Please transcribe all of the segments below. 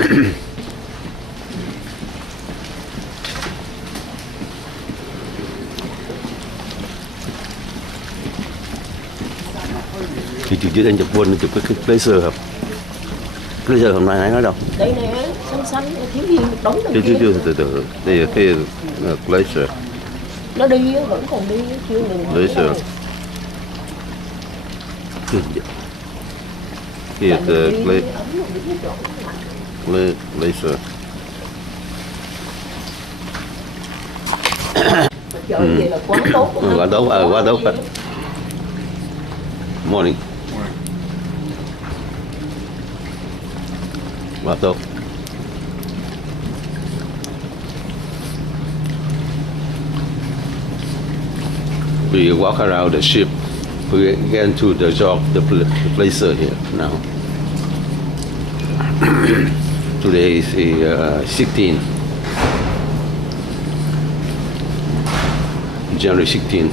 Thì chị đang chụp quên chụp cái laser hả? Laser hôm nay nói đâu? Đây nè, xanh xanh thiếu gì một đống đâu. Chưa từ đây là cái laser. Nó đi vẫn còn đi chưa đừng. Laser. Here's the laser. Vậy là quá tốt. Quá tốt, quá tốt. Morning. Quá tốt. We walk around the ship. We get into the job, the placer here now. Today is the 16th, January 16th.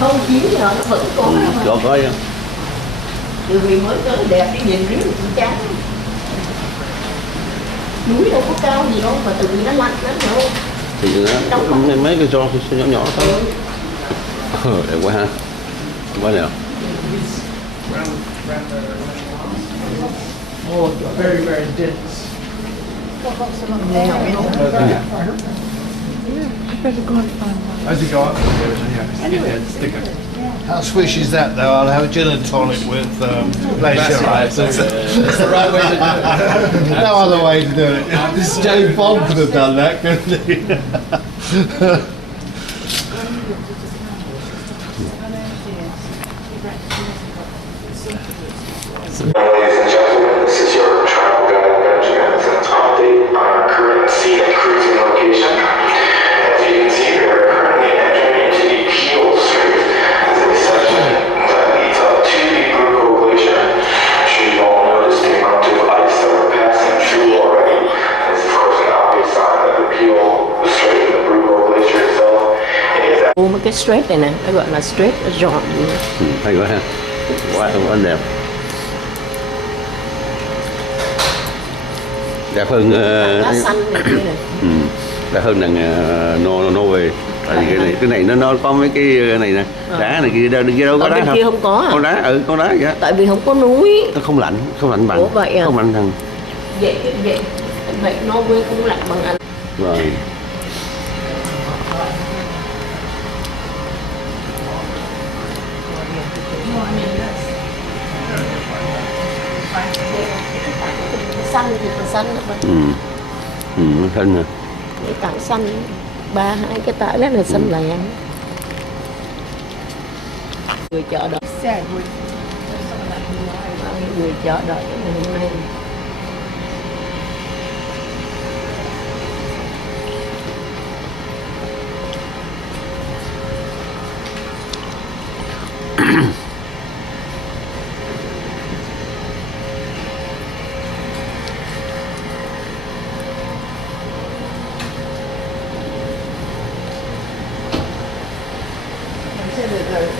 Không chiến thì nó vẫn có. Có nha. Từ vì mới tới đẹp cái nhìn riết cũng chán. Núi đâu có cao gì đâu mà từ vì nó lạnh lắm đâu. Thì nó mấy cái giò nhỏ nhỏ thôi. Đẹp quá ha. Quá đẹp. Oh, very, very dense. As you go up, yeah, it's thicker. How swish is that though? I'll have a gin and tonic with pleasure. That's the right way to do it. No other way to do it. This James Bond could have done that, couldn't he? Ladies and gentlemen, this is your travel guide Benjamin. It's an update on our current scenic cruising location. As you can see, we are currently entering into the Peel Strait. As a section that leads up to the Bruco Glacier. I'm sure you've all noticed the amount of ice that we're passing through already. This is of course an obvious sign that the Peel Strait and the Bruco Glacier itself is Mấy cái straight này nè, nó gọi là straight giòn gì. Hay quá ha. Quá đẹp. Đẹp hơn Lá xanh này kia này. đẹp hơn đằng Norway. Tại vì cái này nó có mấy cái này nè, đá này kia đâu có Ở đá bên không? kia không có à? Có đá, có đá vậy. Tại vì không có núi. Nó không lạnh bằng. Ủa vậy à? Không lạnh thằng. Vậy Norway cũng lạnh bằng Anh. Rồi. Xanh thì còn xanh nữa mà. Nó xanh nè. Cái tảng xanh, hai cái tảng đó là xanh lè. Người chờ đợi. Người chờ đợi ngày hôm nay.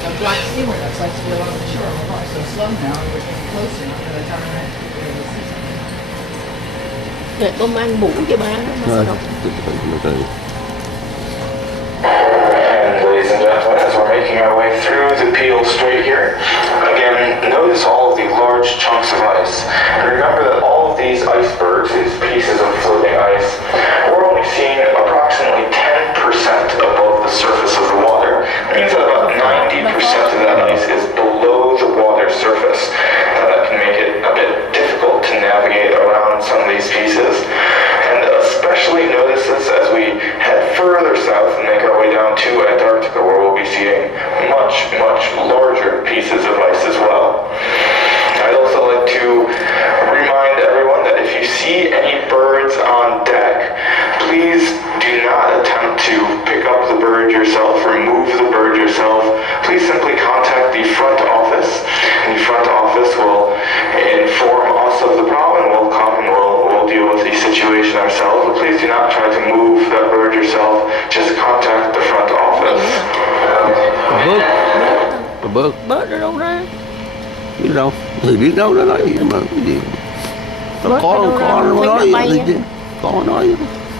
The black steamer that's like still on the shore. Oh, so slow now, we're getting close enough by the time I see something. Để có mang mũ cho ba nó mà sao đâu. And ladies and gentlemen, as we're making our way through the Peel Strait here, again, notice all of the large chunks of ice. And remember that all of these icebergs, these pieces of floating ice, we're only seeing approximately 10% above the surface of the water. It means that about 90% of that ice is below the water surface. That can make it a bit difficult to navigate around some of these pieces. And especially notice this as we situation ourselves, but please do not try to move that bird yourself. Just contact the front office. Bớt Bớt ở đâu ra? biết đâu thì biết đâu nó nói gì mà cái gì nó Bớt ở đâu ra? có nó Thấy nói nó bay gì á. chứ có nói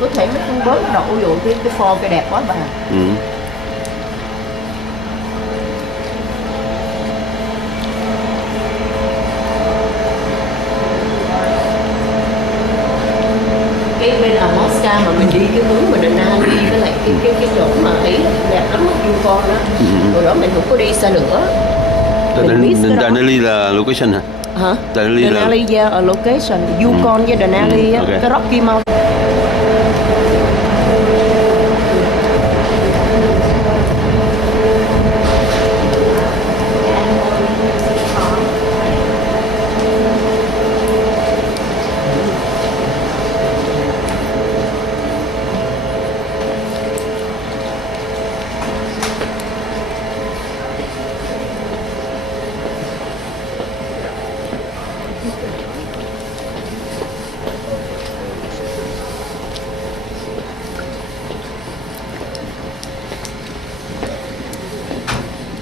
Có thể mấy con bớt đậu vô cái pho cái đẹp quá bà. ừ. Cái bên Alaska mà mình đi cái hướng mà Denali với lại cái chỗ mà ấy đẹp lắm view con đó. Rồi đó mình không có đi xa nữa. Mình miss cái đó. Denali là location hả? Hả? Denali là- Denali yeah, ở location Yukon với Denali á, ok. cái Rocky Mountain.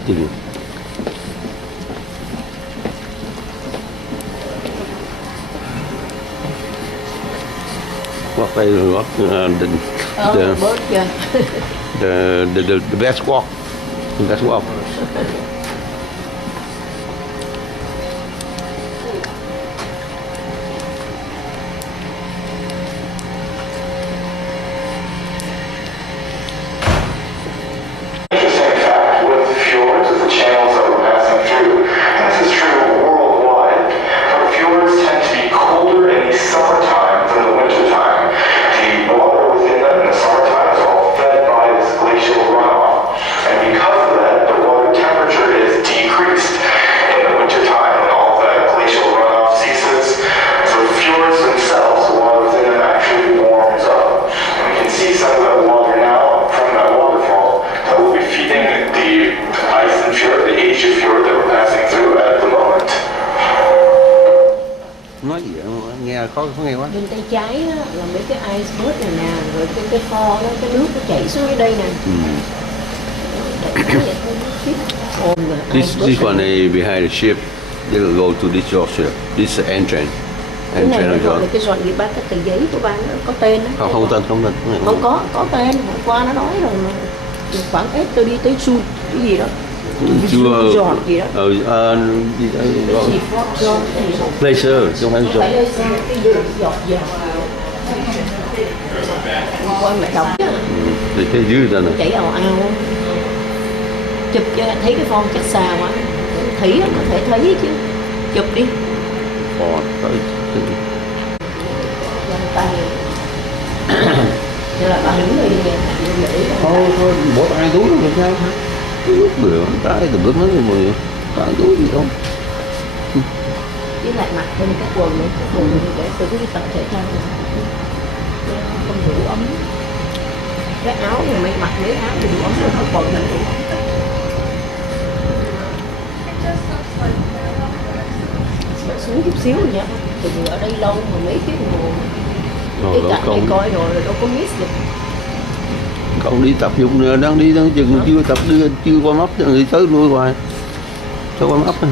Gì vậy? Walk đây rồi walk Bớt kìa. the best walk. The best walk. Interesting fact with fjords is the channels that we're passing through. And this is true worldwide. But fjords tend to be colder in the summertime than the wintertime. The water within them in the summertime is all fed by this glacial runoff. And because of that, the water temperature is decreased in the wintertime when all that glacial runoff ceases. So fjords themselves, the water within them actually warms up. And we can see some of that water now from that waterfall that will be feeding the Eisenfjord, the Asia fjord that we're passing through at the moment. Nói gì vậy? Nghe khó nghe quá. Bên tay trái á, là mấy cái iceberg này nè, rồi cái pho đó, cái nước nó chảy xuống dưới đây nè. This one is behind the ship. They will go to this Georgia. This is the entrance. Cái này Entrance nó of gọi là Georgia. cái giọt gì bác, cái tờ giấy của bạn nó có tên đó. Không tên, không tên. Không có tên, hôm qua nó nói rồi mà. Khoảng ít tôi đi tới Sun cái gì đó. Chưa. Giọt gì đó. Gì Cái gì Fort John cái gì đó. Placer, không phải Phải Georgia. lên xe cái gì giọt giọt. Hôm qua mẹ đọc chứ. Thì cái dưới tên này. Chảy ào ào. Chụp cho thấy cái phong chắc xa quá. Thủy có thể thấy chứ. Chụp đi. Còn tới Vân tay. Thế là bà đứng đây đi. thôi bỏ tay túi rồi sao? Cái lúc bữa cái từ bước nó rồi tay túi gì không? Với lại mặc thêm cái quần nữa, cái quần để tôi cứ đi tập thể thao không đủ ấm. Cái áo thì mày mặc mấy áo thì đủ ấm rồi, cái quần này đủ ấm. Bạn xuống chút xíu rồi nha, từ ở đây lâu mà mấy tiếng đồng hồ. Cái Rồi cảnh này coi rồi đâu có miss được. Không đi tập dục nữa, đang đi đang chừng chưa tập chưa qua mắt thì tới nuôi hoài. Sao qua mắt nữa?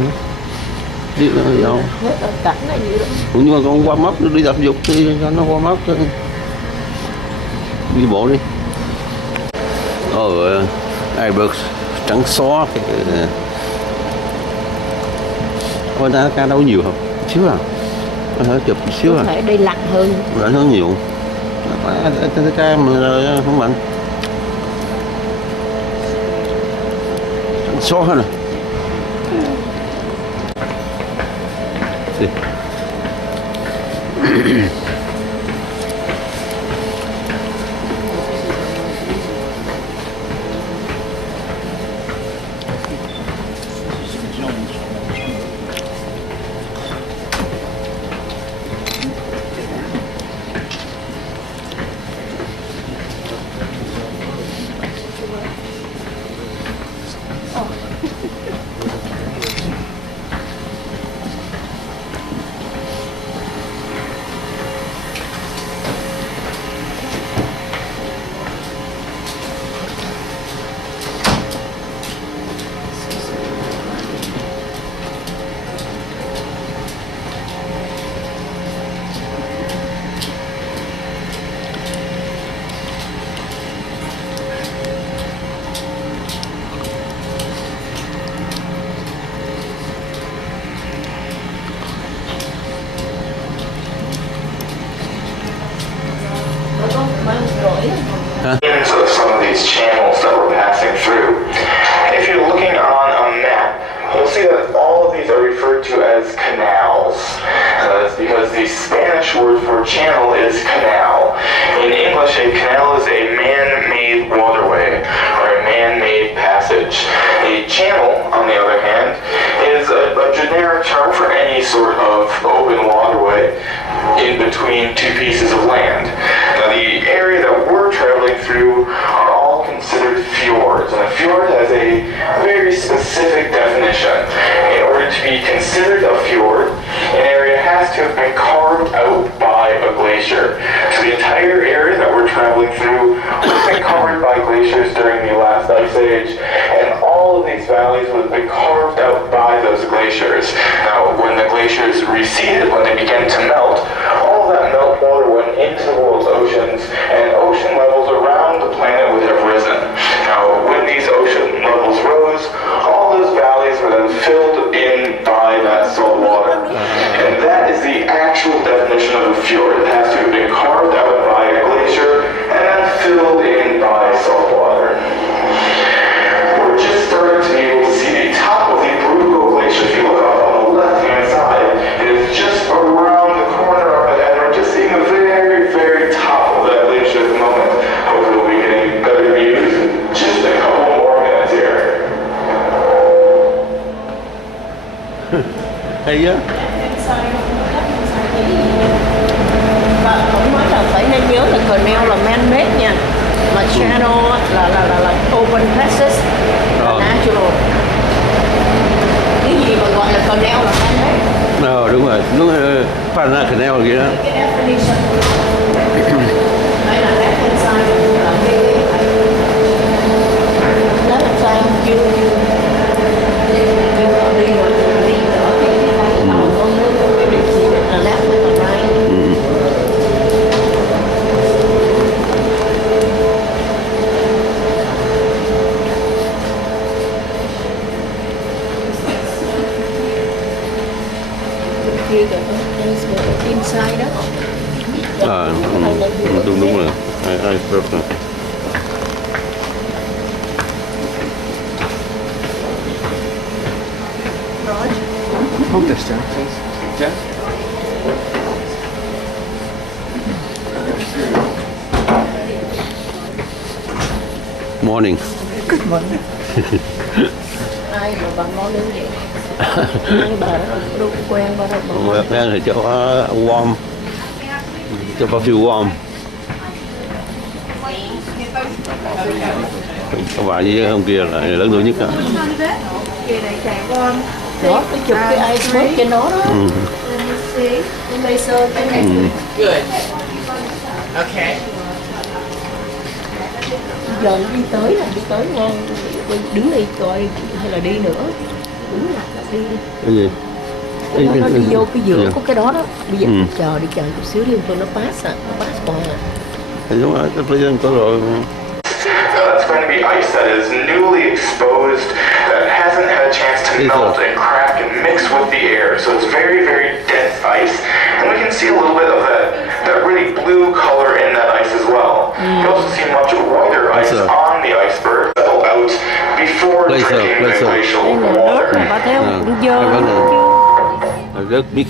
Đi nữa gì đâu. Hết ở cảnh này gì đó. Nhưng mà con qua mắt nó đi tập dục thì cho nó qua mắt thôi. Đi bộ đi. Iceberg trắng xóa cái Ôi ta ca đâu nhiều không? Xíu à? Có thể chụp một xíu Có à? thể đây lặng hơn. Lạnh hơn nhiều. Ca mà không mạnh. Trắng xóa hơn nè. Of some of these channels that we're passing through. If you're looking on a map, you'll see that all of these are referred to as canals. That's because the Spanish word for channel is canal. In English, a canal is a man-made waterway or a man-made passage. A channel, on the other hand, is a generic term for any sort of open waterway in between two pieces of land. Now, the area that we're traveling through are all considered fjords, and a fjord has a very specific definition. In order to be considered a fjord, an area has to have been carved out by a glacier. So the entire area that we're traveling through was been covered by glaciers during the last ice age, and all of these valleys would have been carved out by those glaciers. Now, when the glaciers receded, when they began to melt, all of that melt water went into the world's oceans, and ocean levels around the planet would have risen. Now, when these ocean levels rose, all those valleys were then filled in by that salt water. And that is the actual definition of a fjord. It has to have been carved out by a glacier and then filled in by salt water. We're just starting to be able to see the top of the Bruco Glacier. If you look up on the left-hand side, it is just around the corner of it, and we're just seeing the very, very top of that glacier at the moment. Hopefully we'll be getting better views in just a couple more minutes here. Hay á. Và cũng nói là phải nên nhớ là canal là man-made nha, mà channel là open passes, là natural. Cái gì mà gọi là canal là man-made. Đúng rồi, Panama Canal vậy đó. Cái definition đây là left hand side là cái left side chưa đi rồi đi ở cái đầu con nước cái địa chỉ là left với còn right. Here the inside đó. Đúng rồi. Ai rồi. Hold this down, please. Jeff? Morning. Good morning. Ai mà bằng món nướng vậy? Ai bà đó đâu quen bà đâu. Đang thì cho warm. Cho feel warm. Các bạn với ông kia là lớn tuổi nhất. Kia này chạy con. Đó, cái chụp cái iceberg trên đó đó. Cái laser cái này. Good. Okay. Giờ nó đi tới ngon. Đứng đây coi hay là đi nữa. Đứng là đi. Cái gì? Nó đi vô cái giữa của cái đó đó. Bây giờ chờ đi chờ chút xíu đi tôi nó pass qua. Đúng rồi, cái president có rồi. That's going to be ice that is newly exposed, that hasn't had a chance to melt and crack and mix with the air. So it's very, very dense ice. And we can see a little bit of that really blue color in that ice as well. You also see much whiter ice on the iceberg settle out before drinking the glacial water. Rớt mà bà thấy không? Cũng dơ.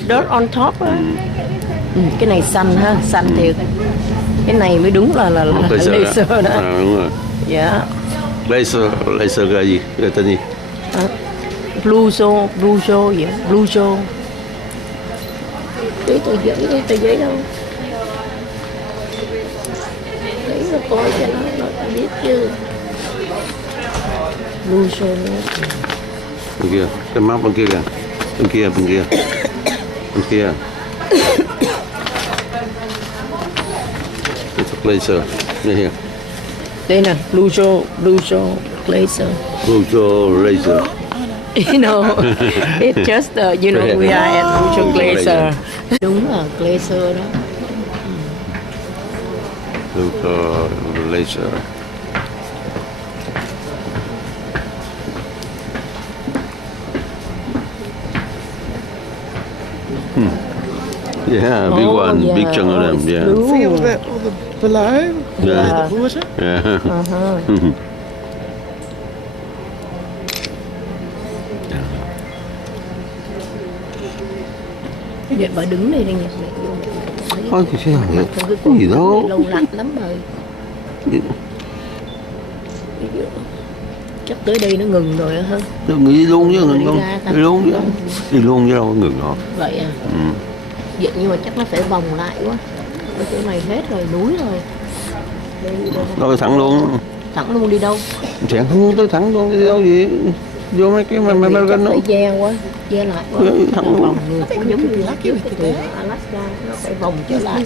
Rớt on top á. Cái này xanh ha, xanh thiệt. Cái này mới đúng là laser đó. Đúng rồi. Dạ. Laser là gì? Cái tên gì? Blue zone vậy, blue zone. Tí tờ giấy đâu? Lấy nó coi cho nó biết chứ. Blue zone. Bên kia, cái map bên kia kìa. Bên kia. Bên kia. Laser. Đây. Đây nè, blue zone laser. Blue zone laser. You know, it's just we are at blue zone laser. Đúng là laser đó. Blue zone laser. Yeah, big Oh, one, big yeah. chunk of Oh, them. it's Yeah. blue. Feel that all the below, Yeah. the water. Yeah. Uh-huh. Vậy bà đứng đây đi nha. Ôi, cái gì vậy? Trong cái Cái gì đó? quần lâu lạnh lắm rồi. Chắc tới đây nó ngừng rồi á hả? Tôi nghĩ luôn chứ ngừng không? Đi ra ta. Đi luôn chứ. Đi luôn chứ đâu có ngừng hả? Vậy à? Ừ. Vậy nhưng mà chắc nó phải vòng lại quá. Ở chỗ này hết rồi, núi rồi. Rồi thẳng luôn. Thẳng luôn đi đâu? Thẳng không tới thẳng luôn đi đâu vậy? Vô mấy cái mà Chắc nó phải ve quá, ve lại quá. Ừ, thẳng luôn. Vòng ngược cũng giống như trước từ Alaska, nó phải vòng trở lại.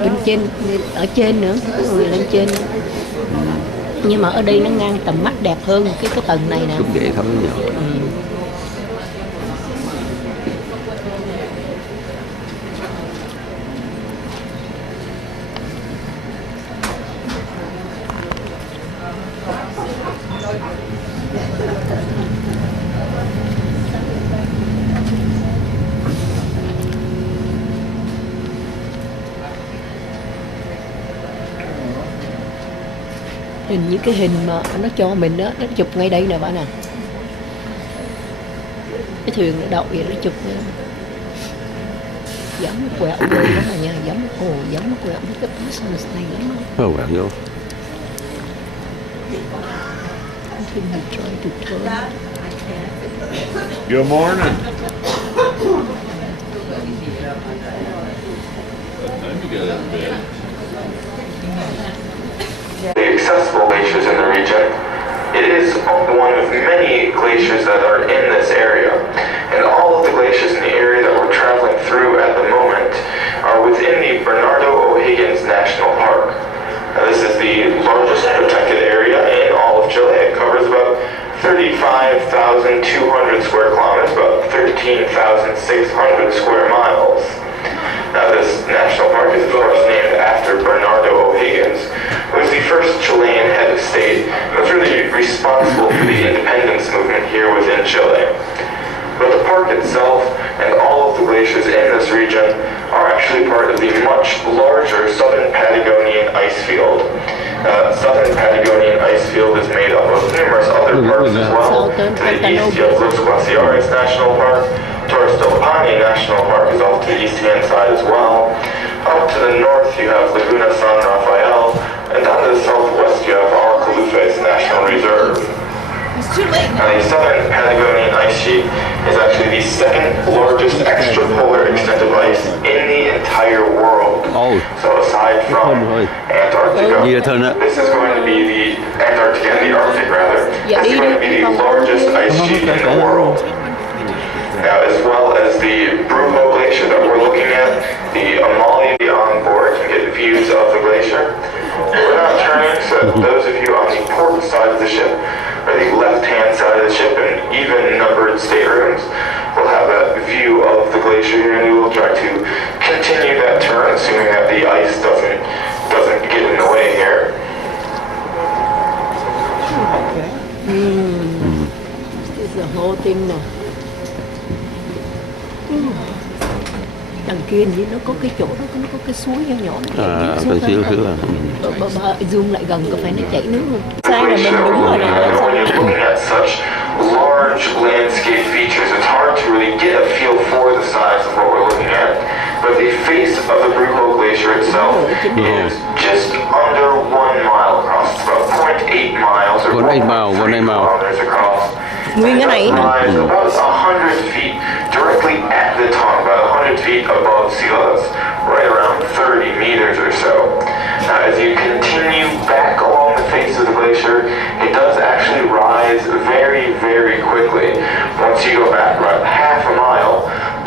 Bên trên, ở trên nữa, có người lên trên. Nhưng mà ở đây nó ngang tầm mắt đẹp hơn cái tầng này nè. cũng vậy thôi nhờ. Hình như cái hình mà nó cho mình đó, nó chụp ngay đây nè bạn nè. Cái thuyền nó đậu vậy nó chụp nè. Giống nó quẹo luôn đó mà nha, giống nó quẹo cái business này lắm. Không bạn vô. I think he tried to turn. Good morning. The accessible glaciers in the region. It is one of many glaciers that are in this area, and all of the glaciers in the area that we're traveling through at the moment are within the Bernardo O'Higgins National Park. Now, this is the largest protected area in all of Chile. It covers about 35,200 square kilometers, about 13,600 square miles. Now, this national park is, of course, named after Bernardo O'Higgins, who was the first Chilean head of state and was really responsible for the independence movement here within Chile. But the park itself and all of the glaciers in this region are actually part of the much larger Southern Patagonian ice field. Southern Patagonian ice field is made up of numerous other parks as well. To the east, you have Los Glaciares National Park. Torres del Paine National Park is off to the east-hand side as well. Up to the north, you have Laguna San Rafael, and down to the southwest, you have Alcolufes National Reserve. Now, the southern Patagonian ice sheet is actually the second largest extrapolar extent of ice in the entire world. Oh. So aside from Antarctica, Yeah, turn up. this is going to be the Antarctica and the Arctic rather. This is going to be the largest ice sheet in the world. Now, as well as the Brujo Glacier that we're looking at, the Amalia on board can get views of the glacier. We're not turning, so those of you on the port side of the ship, or the left-hand side of the ship, and even numbered staterooms, will have a view of the glacier here, and we will try to continue that turn, assuming that the ice doesn't get in the way here. This is the whole thing nè. Đằng kia như nó có cái chỗ đó, nó có cái suối nhỏ nhỏ nó À, chảy bên xuống xíu đó. xíu à. Bà zoom lại gần có phải nó chảy nước không? Sai là mình đúng rồi When nè. you're looking at such large landscape features, it's hard to really get a feel for the size of what we're looking at. But the face of the Brujo Glacier itself is just under 1 mile across. It's about 0.8 miles or 1.8 mile, 1.8 mile. kilometers across. Nguyên cái này It nè. lies about 100 feet directly at the top, about 100 feet above sea level, right around 30 meters or so. Now, as you continue back along the face of the glacier, it does actually rise very, very quickly. Once you go back about half a mile,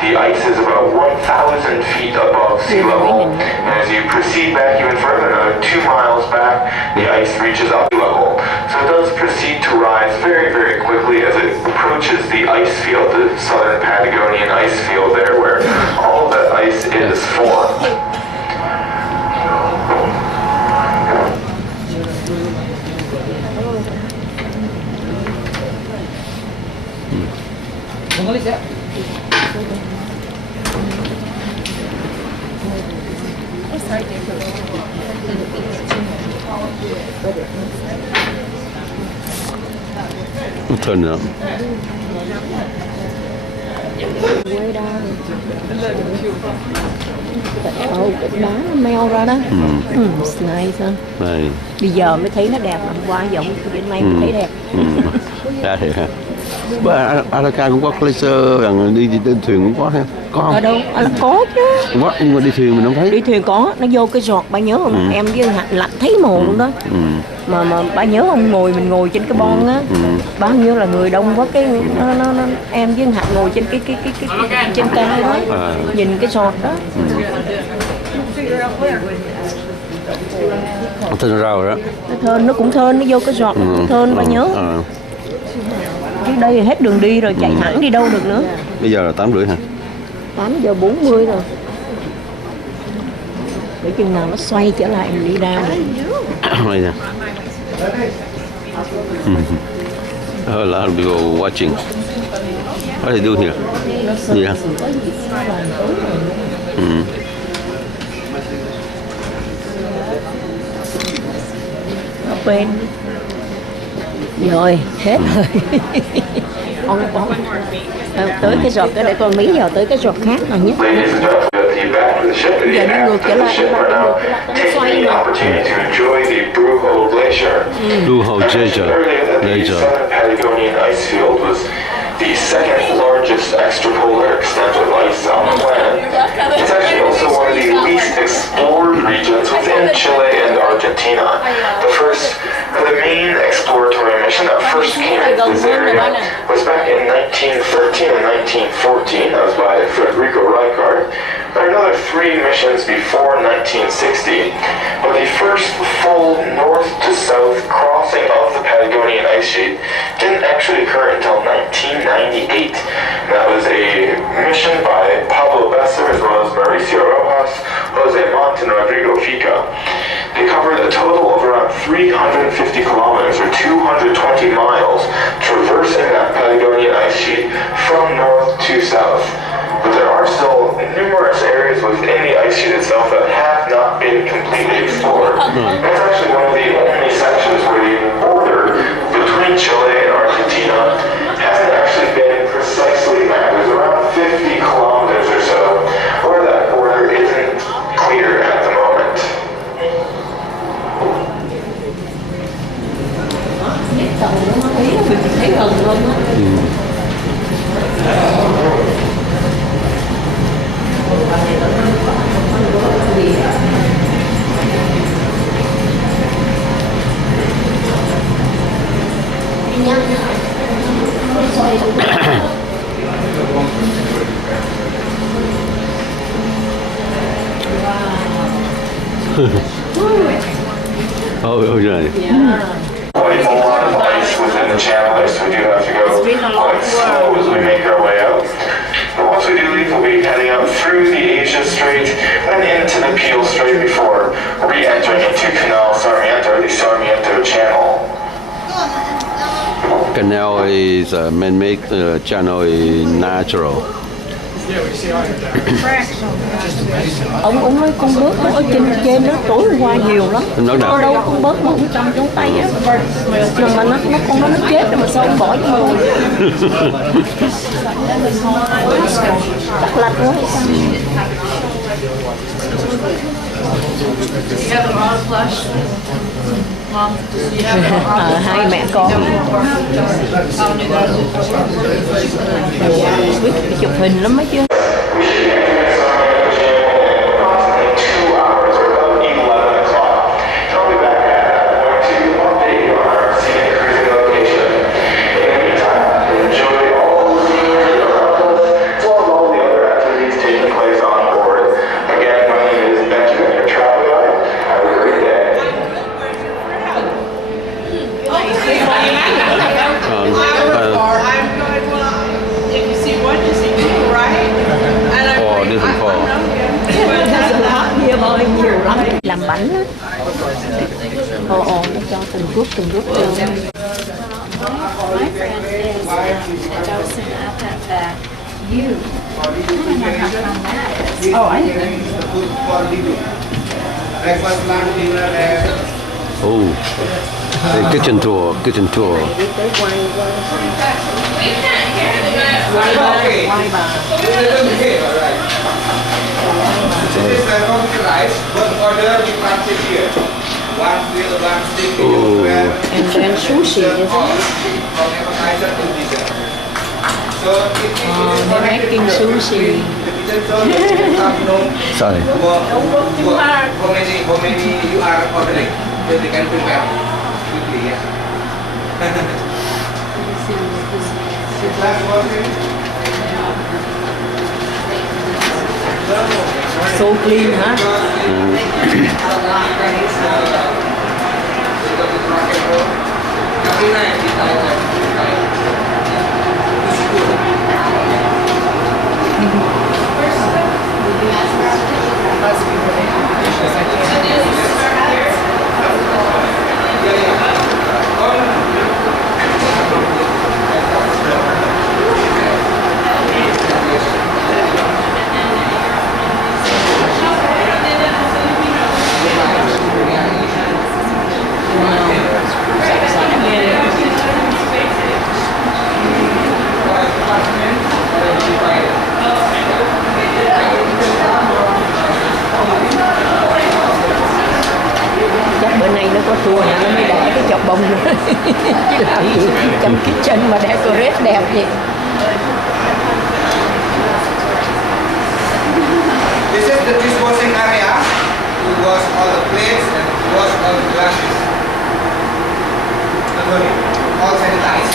the ice is about 1,000 feet above sea level. And as you proceed back even further, another 2 miles back, the ice reaches up sea level. So it does proceed to rise very, very quickly as it approaches the ice field, the southern Patagonian ice field there, where all of that ice is formed. Turn it up. Quay ra cái đá nó meo ra đó. Nice ha. Này. Bây giờ mới thấy nó đẹp, hôm qua giờ bên nay mới thấy đẹp. Ra thiệt ha. Alaka cũng có glacier rằng đi trên thuyền cũng có ha. Có không? Ở đâu? Có chứ. Có, nhưng mà đi thuyền mình không thấy. Đi thuyền có, nó vô cái giọt, bà nhớ không? Em với Hạnh lạnh thấy mồ luôn đó. Mà bà nhớ không, mình ngồi trên cái bon á, bao nhiêu là người đông quá, cái nó em với Hạnh ngồi trên cái trên cao đó, nhìn cái giọt đó. Thơm rau rồi đó. Nó thơm, nó cũng thơm, nó vô cái giọt, nó cũng thơm, bà nhớ. Chứ đây hết đường đi rồi, chạy thẳng đi đâu được nữa. Bây giờ là 8:30 hả? 8:40 rồi. Để chừng nào nó xoay trở lại mình đi ra. Đây nè. A lot of people watching. What they do here? Yeah. Bên rồi hết rồi. Ông tới cái giọt cái để con Mỹ giờ tới cái giọt khác là nhất. Ladies and gentlemen, the back of the ship, the Giờ nó ngược trở lại, ship are now taking the opportunity to enjoy the Brujo Glacier. Brujo Glacier. Earlier that the southern Patagonian ice field was the second largest extrapolar extent of ice on the planet. It's actually also one of the least explored regions within Chile and Argentina. The main exploratory mission that first came into this area was back in 1913 and 1914. That was by Federico Reichardt. There were another 3 missions before 1960, but the first full north to south crossing of the Patagonian ice sheet didn't actually occur until 1998. That was a mission by Pablo Besser as well as Mauricio Rojas, Jose Montt, and Rodrigo Fica. They covered a total of around 350 kilometers or 220 miles, traversing that Patagonian ice sheet from north to south. But there are still numerous areas within the ice sheet itself that have not been completely explored. It's actually one of the only sections where the border between Chile and Argentina hasn't actually been precisely mapped. There's around 50 kilometers or so where that border isn't clear at the moment. Thấy gần luôn á. Oh, right. Quite a lot of ice within the channel there, so we do have to go quite slow as we make our way out. But once we do leave, we'll be heading out through the Asia Strait and into the Peel Strait before re-entering into Canal Sarmiento, the Sarmiento Channel. Canal is man-made, channel is natural. Ông nói con bớt ở trên nó tối hôm qua nhiều lắm. Nó nào? Ở đâu con bớt mà ông trong trong tay á. Nhưng mà con nó chết rồi mà sao ông bỏ cho mồi. Chắc lạch quá hay sao? Hai mẹ con biết chụp hình lắm mấy chứ. Làm bánh á. Nó cho từng group cho. My friend is Dawson up at the U. I don't know how come that is. Oh, I Breakfast, lunch, dinner, Oh, the kitchen tour, kitchen tour. Đi tới quay quay bà. This is the rice. One order we can't sit here. One grill, one stick. Oh. And then sushi, isn't it? From appetizer to dessert. So They're making sushi. Sorry. How many you are ordering? Then they can prepare quickly. Yeah. Last one thing. So clean, hả? Chắc bữa nay nó có tour hả, nó mới đẻ cái chọc bông nữa. Chứ làm gì trong kitchen mà decorate đẹp vậy. This is the dishwashing area. To wash all the plates and wash all the glasses. Don't worry, all sanitized.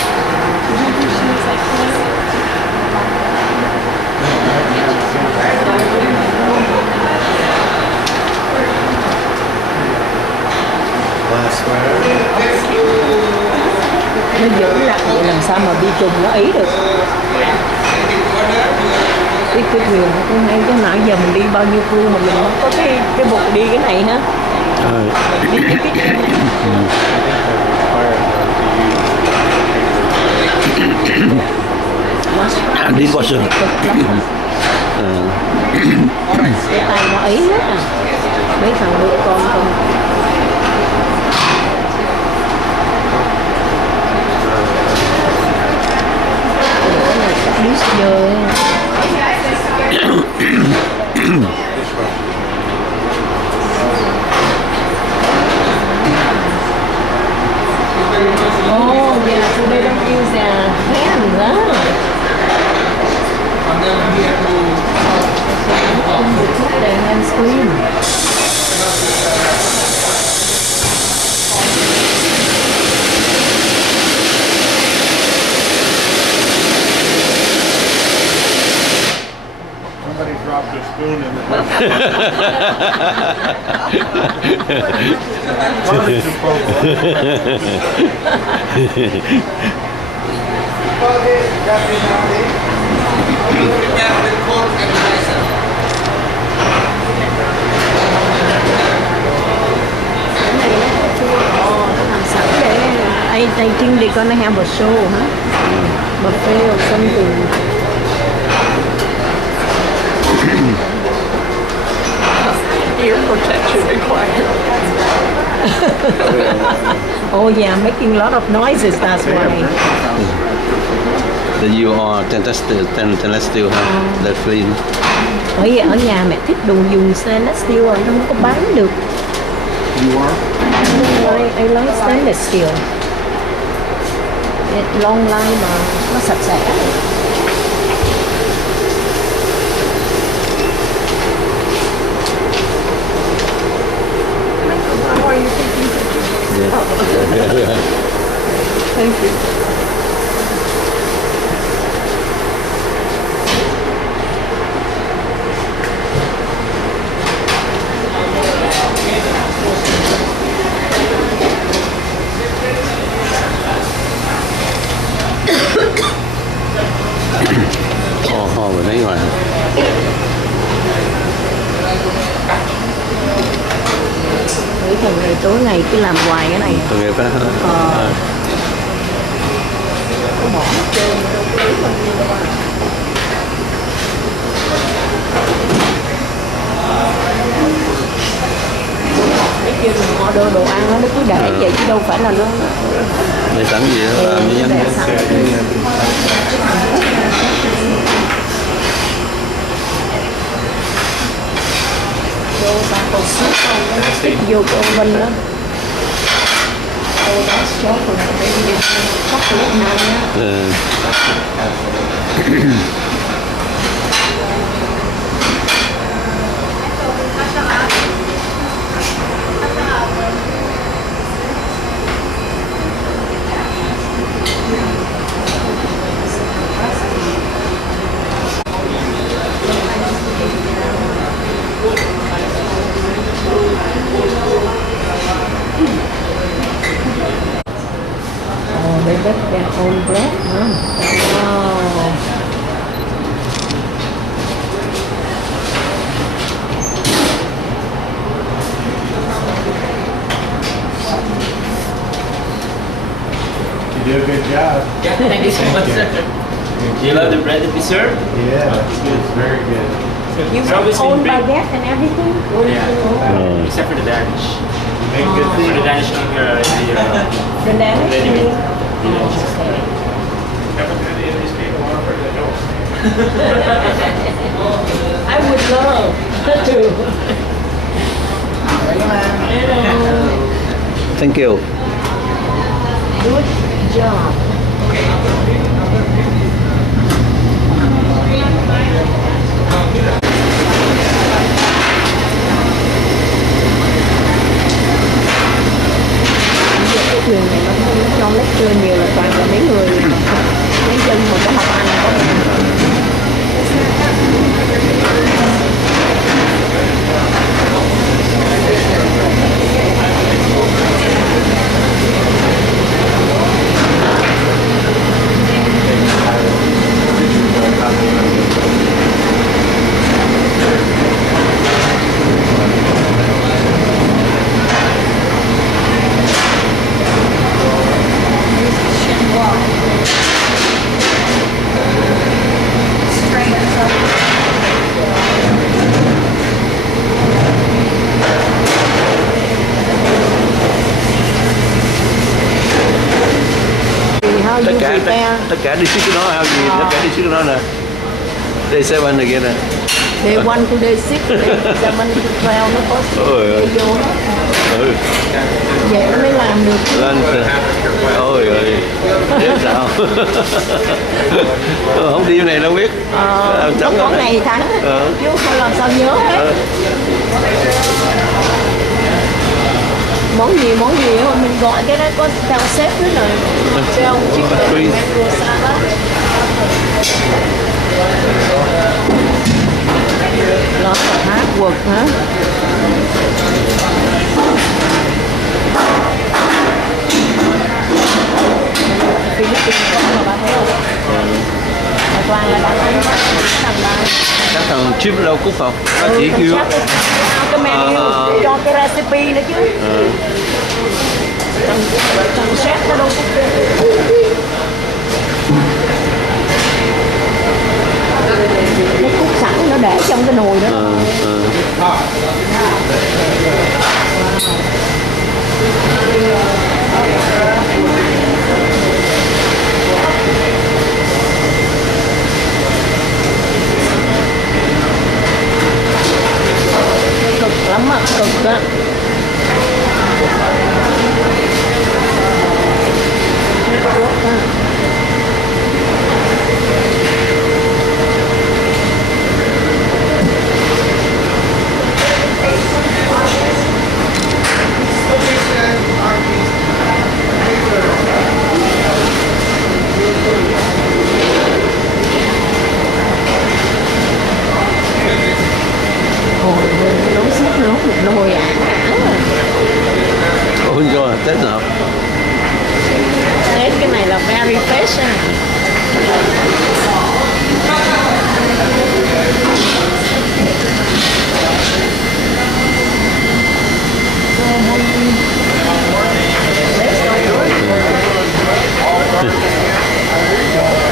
Nó giữ lại vậy làm sao mà đi trùng nó ý được. Cái thuyền nó cũng hay, cái nãy giờ mình đi bao nhiêu phương mà mình không có cái bục đi cái này hả? Đi cái Dishwasher. cái tay nó ý hết à. Mấy thằng đứa con không. Cái này chắc biết dơ. Oh, yeah, so they don't use their hands, huh? And then here to Không được thúc đèn hands clean. Somebody dropped a spoon in the prepare with cold appetizer. Làm sẵn để I think they're gonna have a show, huh? Buffet or something. Ear protection required. Oh yeah, making a lot of noises, that's why. The you are stainless steel, huh? That clean. Ở nhà mẹ thích đồ dùng stainless steel rồi, nó không có bán được. You are? I like stainless steel. Long line mà nó sạch sẽ. Thank you. Ho vào đấy mà. Mấy thằng này tối ngày cứ làm hoài cái này. Tội nghiệp á. Bỏ hết trơn, đâu có lấy bao nhiêu đâu à. Mấy kia order đồ ăn nó cứ để vậy chứ đâu phải là nó để sẵn gì đó làm cho nhanh. để sẵn. Vô sample soup không, nó stick vô cái oven đó. Oh, that's chocolate. Maybe it's chocolate now, yeah. Oh, they make their own bread, huh? Wow. You do a good job. Thank you so much, sir. You love the bread that we serve? Yeah, it's very good. You It's always own been big. baguette and everything? Yeah. Except for the Danish. You make good For the things. Danish king, The Danish? ready made. I would love to. Thank you. Good job. Cái trường này nó cho lecture nhiều là toàn là mấy người mấy dân mà có học Anh có Tất cả đi ship của nó hay gì? Tất cả đi ship của nó nè. Day 7 again nè. Day 1 to day 6, day 7 to 12 nó có Ôi ơi. vô hết. Ừ. Vậy nó mới làm được. Lên. Ôi ơi. Biết sao? Không đi này đâu biết. Nó có ngày tháng chứ không làm sao nhớ hết. Món gì không mình gọi cái đó có theo xếp nữa rồi. Treo chicken mango salad. Lot of hard work hả? Philippines có mà bà thấy không? Bà Toàn là bà thấy thằng là Các thằng chip đâu cúc không? Nó chỉ kêu cái menu cho cái recipe nữa chứ. Thằng chef nó đâu có nó cút sẵn nó để trong cái nồi đó. Cực lắm á, cực á. Nấu súp nấu một nồi à. Ôi rồi, Tết nào? Tết cái này là very fresh à.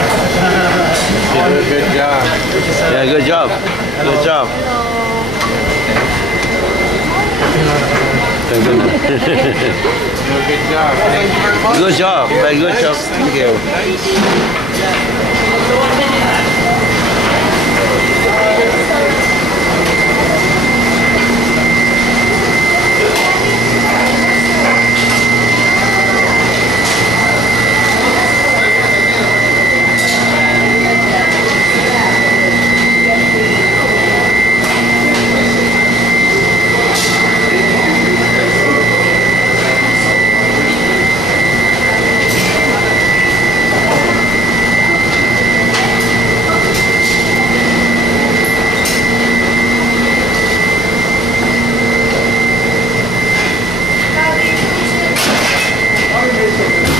You do a good job. Yeah, good job. Good job. Thank goodness. good job. Thank you very much. Good job, very good job. Thank you.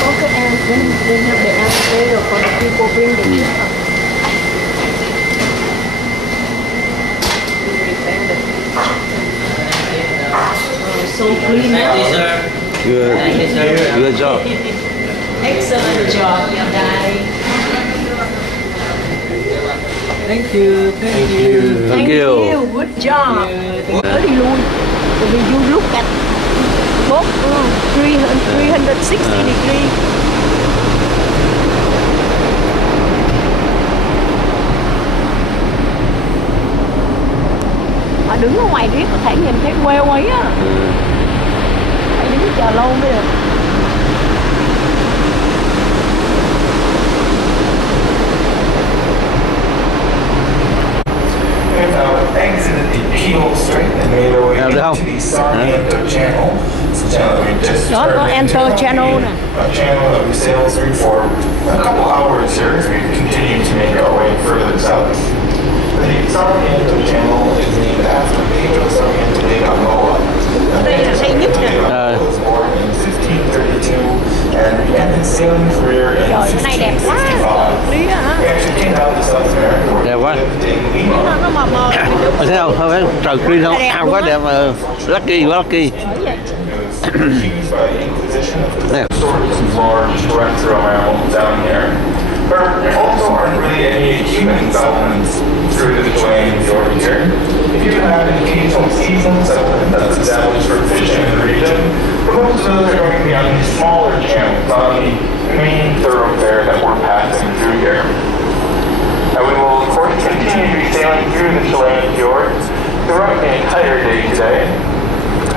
Có cái ăn cũng để ăn cái rồi còn people bring the so clean Thank you, sir. Good, Thank you, sir. good job. excellent job your guy. Thank you. Thank you. Thank you. Good job. Tới đi luôn. Bởi vì you look at both 360 degree. Họ đứng ở ngoài riết có thể nhìn thấy queo ấy á. Phải đứng chờ lâu mới được. We've exited the Peel Strait and made our way Nào, được không? into the Sarmiento Channel. It's a channel that we just Đó có started enter into. channel nè. A channel that we sailed through for a couple hours here as we continue to make our way further south. The Sarmiento Channel is named after Pedro Sarmiento de Balboa. Đây là hay nhất nè. He was born in 1532 and began his sailing career in Trời, cái này đẹp quá. 1565. Lý á hả? He actually came down to South America where Đẹp he quá. lived in Lima. Nó mờ mờ. Thấy không? Không phải trời green không? Đẹp À, luôn quá á. đẹp mà. Lucky, quá lucky. Accused by the Inquisition of storing some large terrestrial mammals down here. There also aren't really any human settlements through the Chilean fjord here. If you have an occasional seasonal settlement that's established for fishing in the region, but most of those are going to be on these smaller channels, on the main thoroughfare that we're passing through here. And we will, of course, continue to be sailing through the Chilean fjords throughout the entire day today.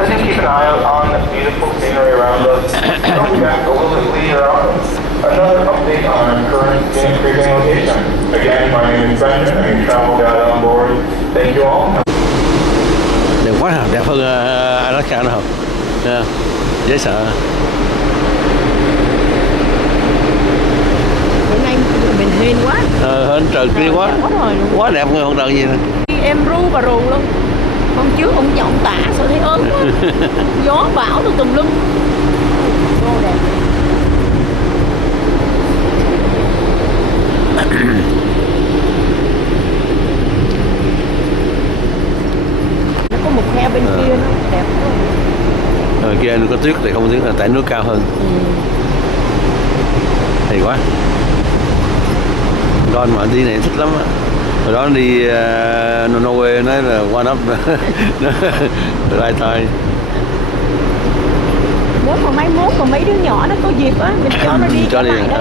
I think keep an eye out on the beautiful scenery around us. I'll be back a little bit later on with another update on our current scenic cruising location. Again, my name is Brendan. I'm your travel guide on board. Thank you all. Đẹp quá hả? Đẹp hơn Alaska nữa không? Yeah. Dễ sợ. Bữa nay mình hên quá. Hơn trời kia quá. Đẹp quá rồi luôn. Quá đẹp hơn trời gì nè. Em ru và rù luôn. Hôm trước ông chọn tả sao thấy ớn quá. Gió bão từ tùm lum. Vô đẹp. Nó có một khe bên kia nó đẹp quá. Rồi kia có tuyết thì không tuyết là tại nước cao hơn. Hay quá. Don mà đi này thích lắm á. Hồi đó đi Norway nói là qua nắp lại thôi. Nếu mà mai mốt mà mấy đứa nhỏ nó có dịp á, mình cho nó đi Cho cái đi. này đó.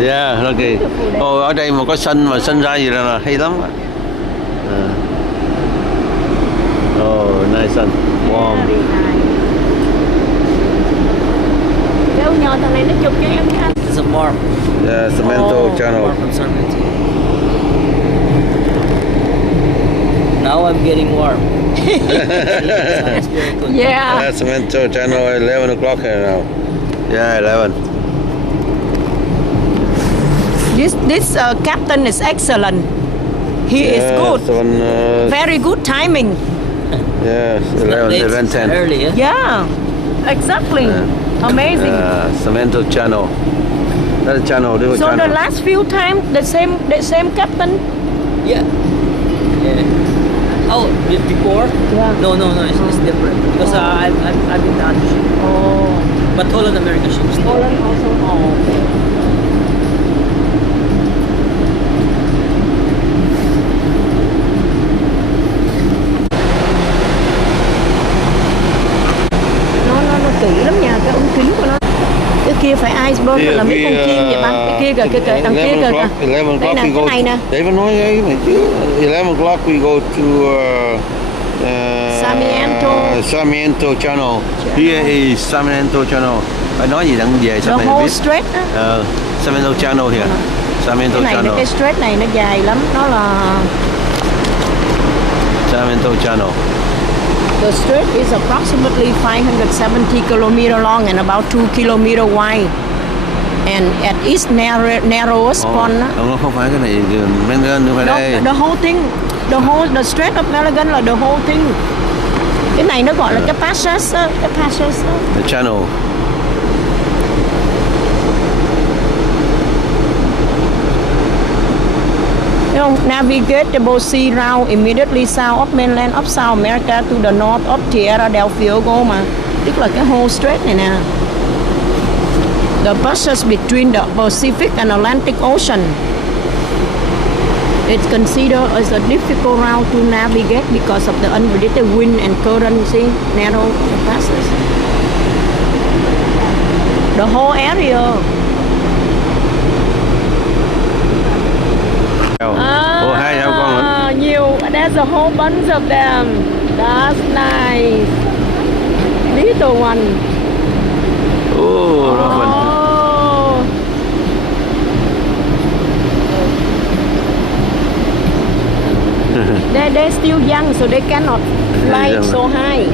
Yeah, lucky. Ồ, ở đây mà có xanh mà xanh ra gì là hay lắm. Ồ, nice sun. Warm. Very nice. Kéo nhỏ thằng này nó chụp cho em nha. It's a mark. Yeah, Samento Oh. channel. Mark from Sarmiento. Now I'm getting warm. See, the sun is very good. Yeah. Yeah, Samento channel 11 o'clock here now. Yeah, 11. This captain is excellent. He is good. So on, Very good timing. yeah, It's not 11, late, 11, it's 10. early, yeah? Yeah. Exactly. Amazing. Samento channel. That's a channel, different So the channel. last few times the same captain. Yeah. Yeah. Oh, before? Yeah. No, it's different. Because I've been to other ships. Oh. But Holland America ships. Holland also. Oh, okay. Nó kỹ lắm nha, cái ống kính của nó. Cái kia phải iceberg là mấy con chim vậy bác. Cái kia kìa, cái đằng kia kìa. 11 Đây o'clock nè, we cái go. này nè. They even nói ấy mày chứ. 11 o'clock we go to Sarmiento channel. Here is Sarmiento channel. Phải nói gì đặng về The sao mày whole biết? strait á. Sarmiento channel here. Sarmiento Cái này channel. cái strait này nó dài lắm. Nó là Sarmiento channel. the strait is approximately 570 km long and about 2 km wide. And at its narrowest point á. Nó không phải cái này Malagan nữa phải đây. The whole thing, the Strait of Malagan là the whole thing. Cái này nó gọi là cái passage á, cái passage á. The channel. You know, navigable sea route immediately south of mainland of South America to the north of Tierra del Fuego mà. Tức là cái whole strait này nè. The passage between the Pacific and Atlantic Ocean. It's considered as a difficult route to navigate because of the unpredictable wind and current. See, narrow passage. The whole area. Hai heo con nữa. Nhiều. There's a whole bunch of them. That's nice. Little one. Robin. Oh. They're still young, so they cannot fly young. so high.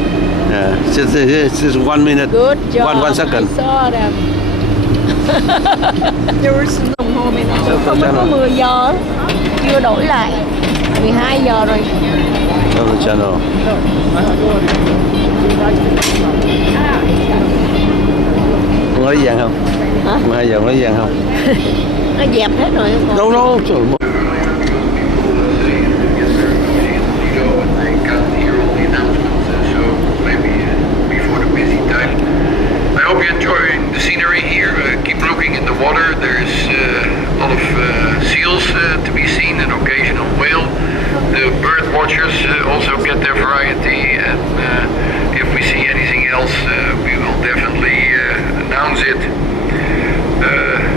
Yeah, just 1 minute. Good job. One second. I saw them. Đồng hồ mày nói không có 10 giờ, chưa đổi lại. 12 giờ rồi. Other channel. Không lấy vàng không? Hả? 12 giờ không lấy vàng không? Nó dẹp hết rồi. Đâu, trời ơi. I hope you enjoy the scenery here. Keep looking in the water. There's a lot of seals to be seen, an occasional whale. The bird watchers also get their variety, and if we see anything else, we will definitely announce it.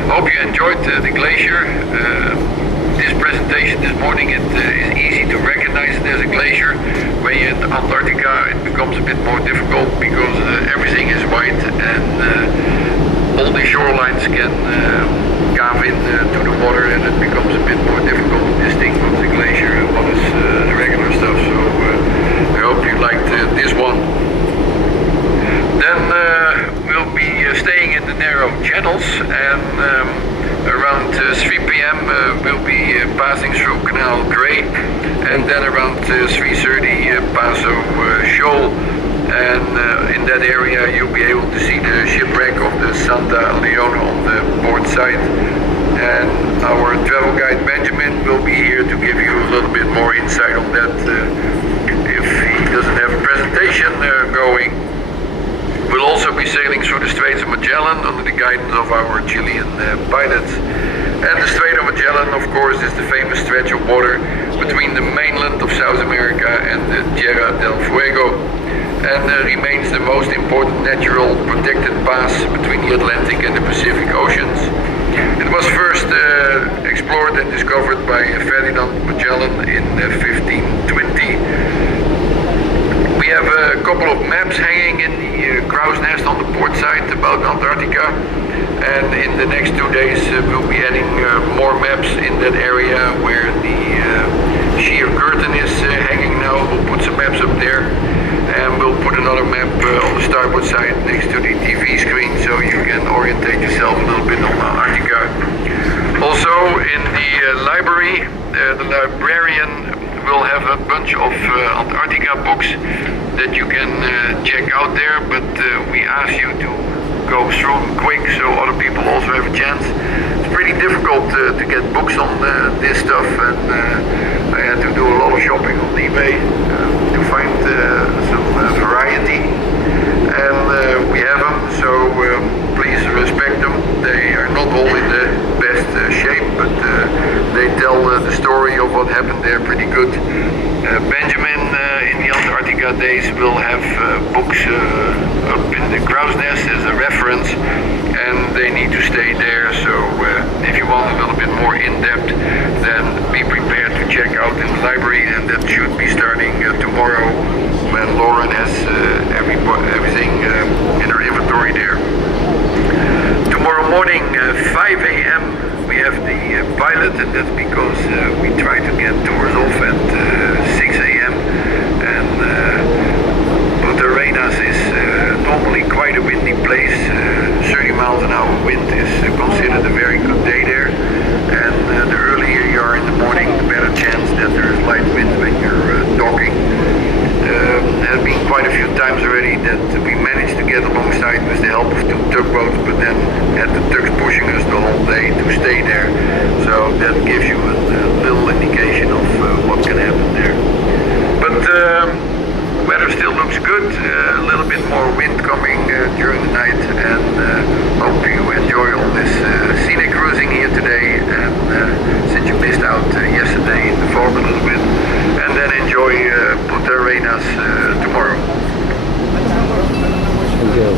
Hope you enjoyed the glacier. This presentation this morning, it is easy to recognize it as a glacier. When you're in Antarctica, it becomes a bit more difficult because everything is white and all the shorelines can carve in to the water, and it becomes a bit more difficult to distinguish what's a glacier and what is the regular stuff. So I hope you liked this one. Then we'll be staying in the narrow channels, and around 3 p.m. We'll be passing through Canal Grey, and then around 3:30 Paso Shoal, and in that area you'll be able to see the shipwreck of the Santa Leona on the port side. And our travel guide Benjamin will be here to give you a little bit more insight on that if he doesn't have a presentation going. We'll also be sailing through the Straits of Magellan under the guidance of our Chilean pilots. And the Strait of Magellan, of course, is the famous stretch of water between the mainland of South America and the Tierra del Fuego, and remains the most important natural protected pass between the Atlantic and the Pacific Oceans. It was first explored and discovered by Ferdinand Magellan in 1520. We have a couple of maps hanging in the crow's nest on the port side about Antarctica, and in the next 2 days we'll be adding more maps in that area where the sheer curtain is hanging now. We'll put some maps up there, and we'll put another map on the starboard side next to the TV screen so you can orientate yourself a little bit on Antarctica. Also in the library, the librarian will have a bunch of Antarctica books that you can check out there, but we ask you to go through them quick so other people also have a chance. It's pretty difficult to get books on this stuff, and I had to do a lot of shopping on eBay to find some variety, and we have them, so please respect them. They are not all in the best shape, but they tell the story of what happened there pretty good. Benjamin in the Antarctica days will have books up in the crow's nest as a reference, and they need to stay there, so if you want a little bit more in-depth, then be prepared to check out in the library, and that should be starting tomorrow when Lauren has everything in her inventory there. Tomorrow morning, 5 a.m. we have the pilot, and that's because we try to get tours off at 6 a.m. and Punta Arenas is normally quite a windy place. 30 miles an hour wind is considered a very good day there, and the earlier you are in the morning, the better chance that there's light wind when you're docking. There have been quite a few times already that we managed to get alongside with the help of 2 tugboats, but then had the tugs pushing us the whole day to stay there. So that gives you a little indication of what can happen there. But weather still looks good. A little bit more wind coming during the night, and hope you enjoy all this scenic cruising here today. And since you missed out yesterday in the fog a little bit, and then enjoy Punta Arenas tomorrow. Thank you.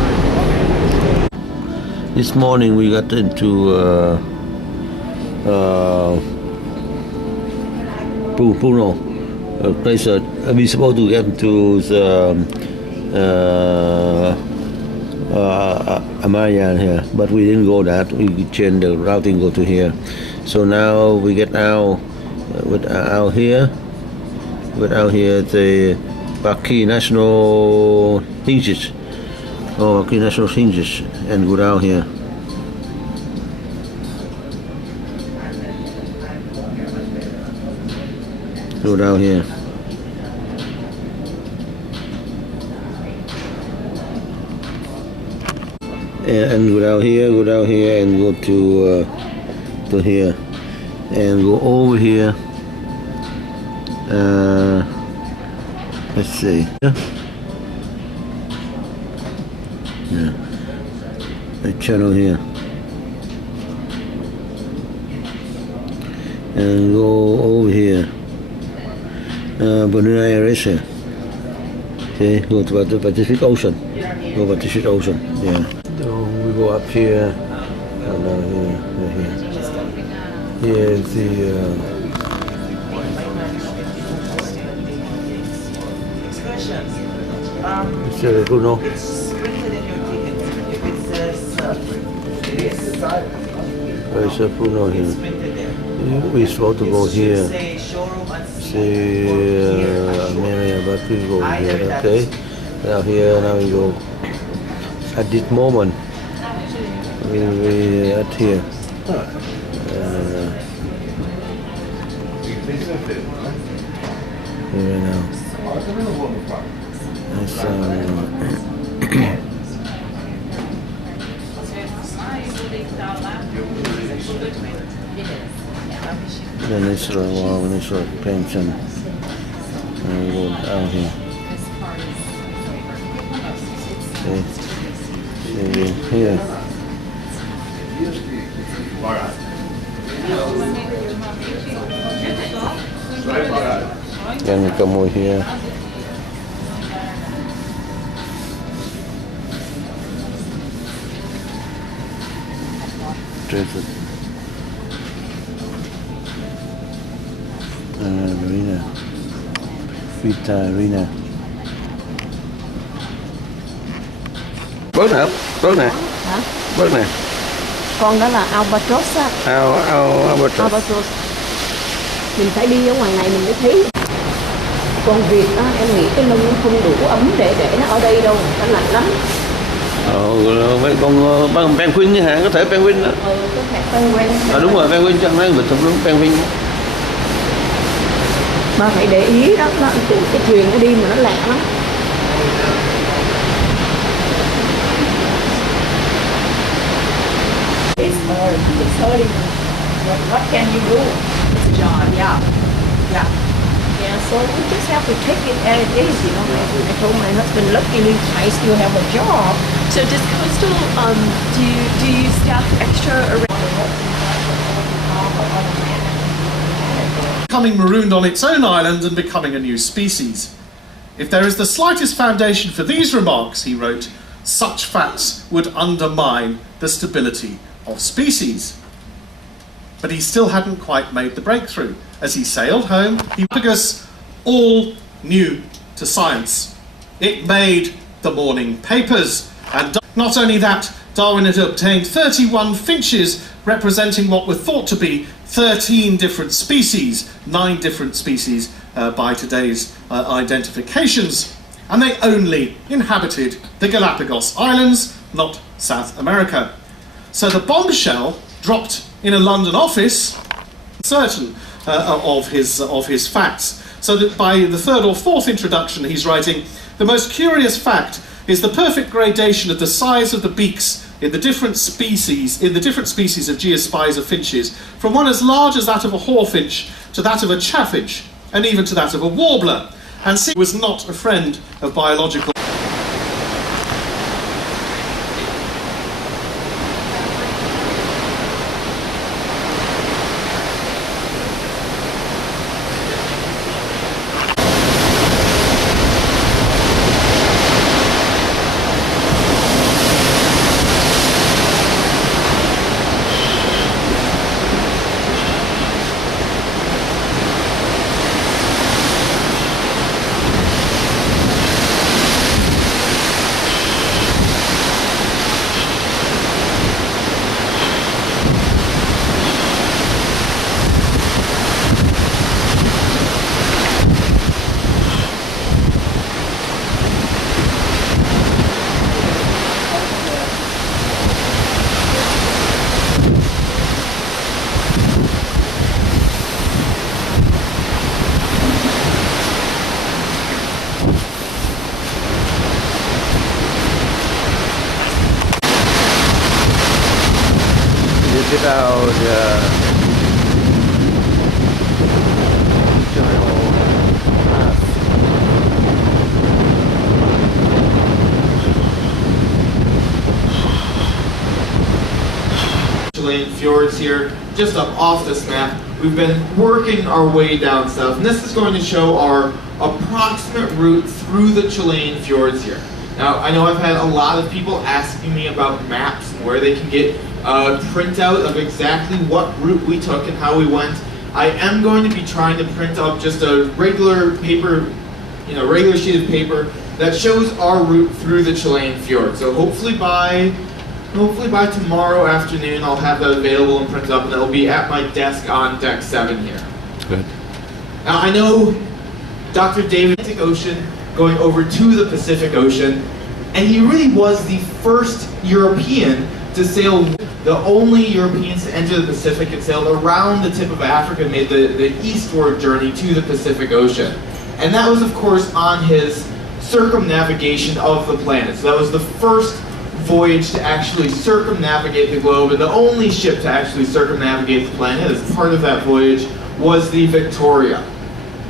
This morning we got into Puno, a place that we're supposed to get to Amarayan here, but we didn't go that. We changed the routing, go to here. So now we get out here. Out here the Paki National Hinges. Oh, Paki National Hinges, and go down here. Go down here. And go down here, and go to here, and go over here. Let's see. Yeah. The channel here. And go over here. Buenos Aires here. See, go to the Pacific Ocean. Go Pacific Ocean, yeah. So we go up here, and here. Here is the Mr. Bruno. It's printed in your ticket. If it says it is, Where's Bruno it's here? printed there. We're supposed to go It should here. say showroom and See Amelia, but we go here, okay? Now here, now we go. At this moment, we at here. Here now. That's, then it's pension. And we go down here. See here. Then we come over here. Arena. Vita Arena. Bớt nè, bớt nè, Hả? bớt nè. Con đó là albatross á. Albatross. Albatross. Mình phải đi ở ngoài này mình mới thấy. Con vịt á, em nghĩ cái lông nó không đủ ấm để nó ở đây đâu, nó lạnh lắm. Mấy con penguin như hả? Có thể penguin đó. Có thể penguin. Đúng rồi, penguin chắc nói vịt không đúng penguin. Mà phải để ý đó, cái thuyền nó đi mà nó lạ lắm. It's hurting. What can you do? It's a job, yeah. Yeah, so we just have to take it as it is, you know. I told my husband, luckily I still have a job. So does Coastal, do you staff extra around? Becoming marooned on its own island and becoming a new species. If there is the slightest foundation for these remarks, he wrote, such facts would undermine the stability of species. But he still hadn't quite made the breakthrough. As he sailed home, Galapagos, all new to science. It made the morning papers. And not only that, Darwin had obtained 31 finches representing what were thought to be 13 different species, 9 different species by today's identifications. And they only inhabited the Galapagos Islands, not South America. So the bombshell dropped in a London office, certain of his facts. So that by the third or fourth introduction he's writing, the most curious fact is the perfect gradation of the size of the beaks in the different species of Geospiza finches, from one as large as that of a hawfinch to that of a chaffinch, and even to that of a warbler. And he was not a friend of biological. Get out Chilean fjords here, just up off this map. We've been working our way down south, and this is going to show our approximate route through the Chilean fjords here. Now, I know I've had a lot of people asking me about maps and where they can get a printout of exactly what route we took and how we went. I am going to be trying to print up just a regular paper, regular sheet of paper that shows our route through the Chilean fjord. So hopefully by tomorrow afternoon I'll have that available and printed up, and it'll be at my desk on deck 7 here. Good. Now I know Dr. David Atlantic Ocean going over to the Pacific Ocean, and he really was the first European to sail, the only Europeans to enter the Pacific and sailed around the tip of Africa and made the eastward journey to the Pacific Ocean. And that was of course on his circumnavigation of the planet. So that was the first voyage to actually circumnavigate the globe, and the only ship to actually circumnavigate the planet as part of that voyage was the Victoria.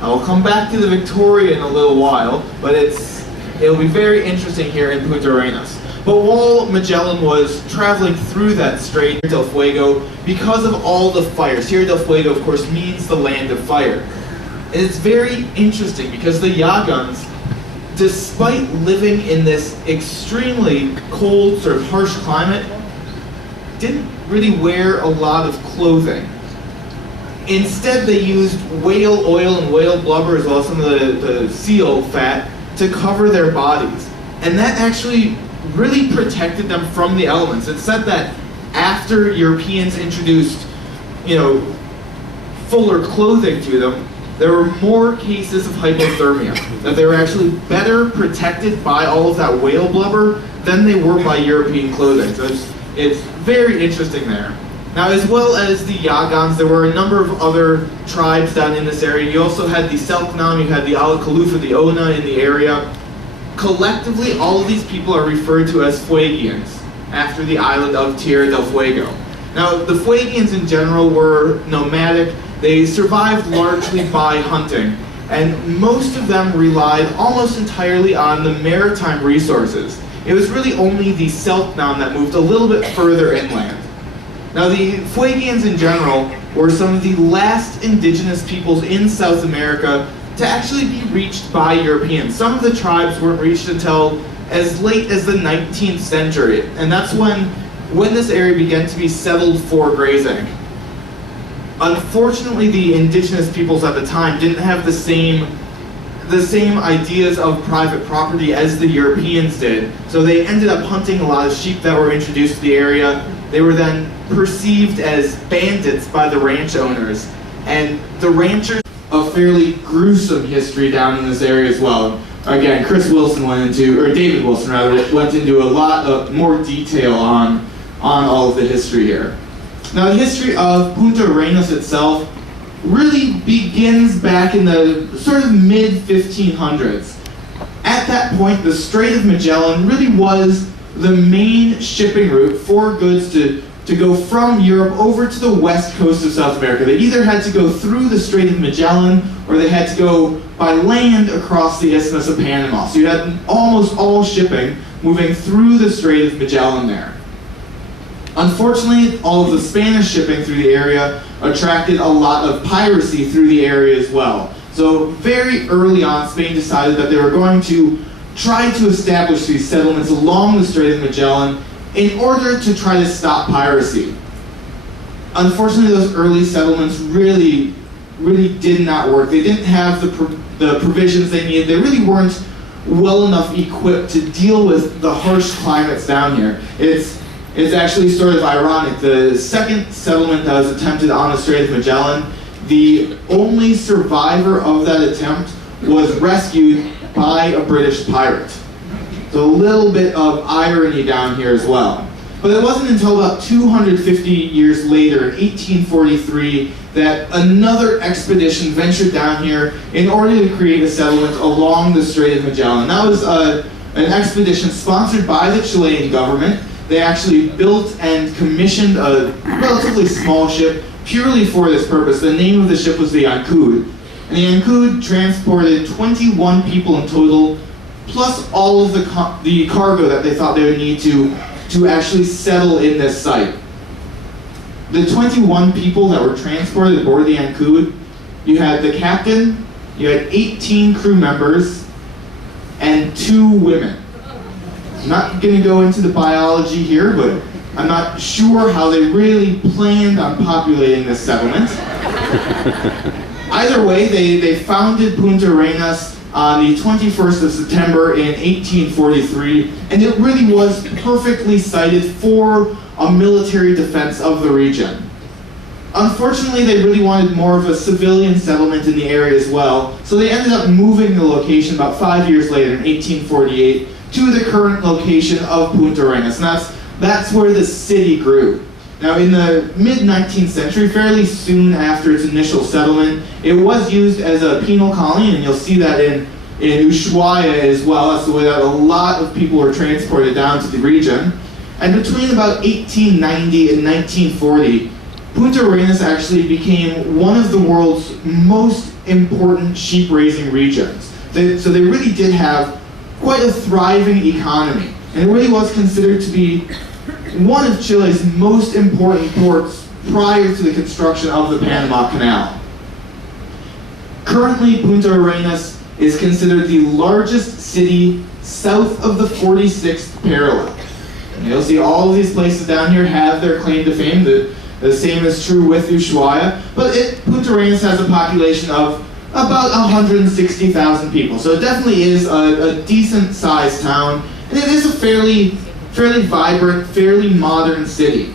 I'll come back to the Victoria in a little while, but it'll be very interesting here in Punta Arenas. But while Magellan was traveling through that strait, Tierra del Fuego, because of all the fires, Tierra del Fuego of course means the land of fire. And it's very interesting because the Yaguns, despite living in this extremely cold, sort of harsh climate, didn't really wear a lot of clothing. Instead, they used whale oil and whale blubber, as well as some of the seal fat, to cover their bodies. And that actually really protected them from the elements. It's said that after Europeans introduced, fuller clothing to them, there were more cases of hypothermia, that they were actually better protected by all of that whale blubber than they were by European clothing. So it's very interesting there. Now, as well as the Yagans, there were a number of other tribes down in this area. You also had the Selknam, you had the Ala Khalufa, the Ona in the area. Collectively, all of these people are referred to as Fuegians, after the island of Tierra del Fuego. Now, the Fuegians in general were nomadic. They survived largely by hunting, and most of them relied almost entirely on the maritime resources. It was really only the Selknam that moved a little bit further inland. Now, the Fuegians in general were some of the last indigenous peoples in South America to actually be reached by Europeans. Some of the tribes weren't reached until as late as the 19th century, and that's when this area began to be settled for grazing. Unfortunately, the indigenous peoples at the time didn't have the same ideas of private property as the Europeans did, so they ended up hunting a lot of sheep that were introduced to the area. They were then perceived as bandits by the ranch owners, and the ranchers a fairly gruesome history down in this area as well. Again, David Wilson went into a lot of more detail on all of the history here. Now, the history of Punta Arenas itself really begins back in the sort of mid-1500s. At that point, the Strait of Magellan really was the main shipping route for goods to go from Europe over to the west coast of South America. They either had to go through the Strait of Magellan or they had to go by land across the Isthmus of Panama. So you had almost all shipping moving through the Strait of Magellan there. Unfortunately, all of the Spanish shipping through the area attracted a lot of piracy through the area as well. So very early on, Spain decided that they were going to try to establish these settlements along the Strait of Magellan in order to try to stop piracy. Unfortunately, those early settlements really did not work. They didn't have the provisions they needed. They really weren't well enough equipped to deal with the harsh climates down here. It's actually sort of ironic. The second settlement that was attempted on the Strait of Magellan, the only survivor of that attempt was rescued by a British pirate. So a little bit of irony down here as well. But it wasn't until about 250 years later, in 1843, that another expedition ventured down here in order to create a settlement along the Strait of Magellan. That was an expedition sponsored by the Chilean government. They actually built and commissioned a relatively small ship purely for this purpose. The name of the ship was the Ancud. And the Ancud transported 21 people in total, plus all of the cargo that they thought they would need to actually settle in this site. The 21 people that were transported aboard the Ancud, you had the captain, you had 18 crew members, and 2 women. I'm not going to go into the biology here, but I'm not sure how they really planned on populating this settlement. Either way, they founded Punta Arenas on the 21st of September in 1843, and it really was perfectly sited for a military defense of the region. Unfortunately, they really wanted more of a civilian settlement in the area as well, so they ended up moving the location about 5 years later, in 1848, to the current location of Punta Arenas, and that's where the city grew. Now, in the mid-19th century, fairly soon after its initial settlement, it was used as a penal colony, and you'll see that in Ushuaia as well. That's the way that a lot of people were transported down to the region. And between about 1890 and 1940, Punta Arenas actually became one of the world's most important sheep-raising regions. So they really did have quite a thriving economy, and it really was considered to be one of Chile's most important ports prior to the construction of the Panama Canal. Currently, Punta Arenas is considered the largest city south of the 46th parallel. And you'll see all of these places down here have their claim to fame. The same is true with Ushuaia, but Punta Arenas has a population of about 160,000 people. So it definitely is a decent-sized town, And it is a fairly vibrant, fairly modern city.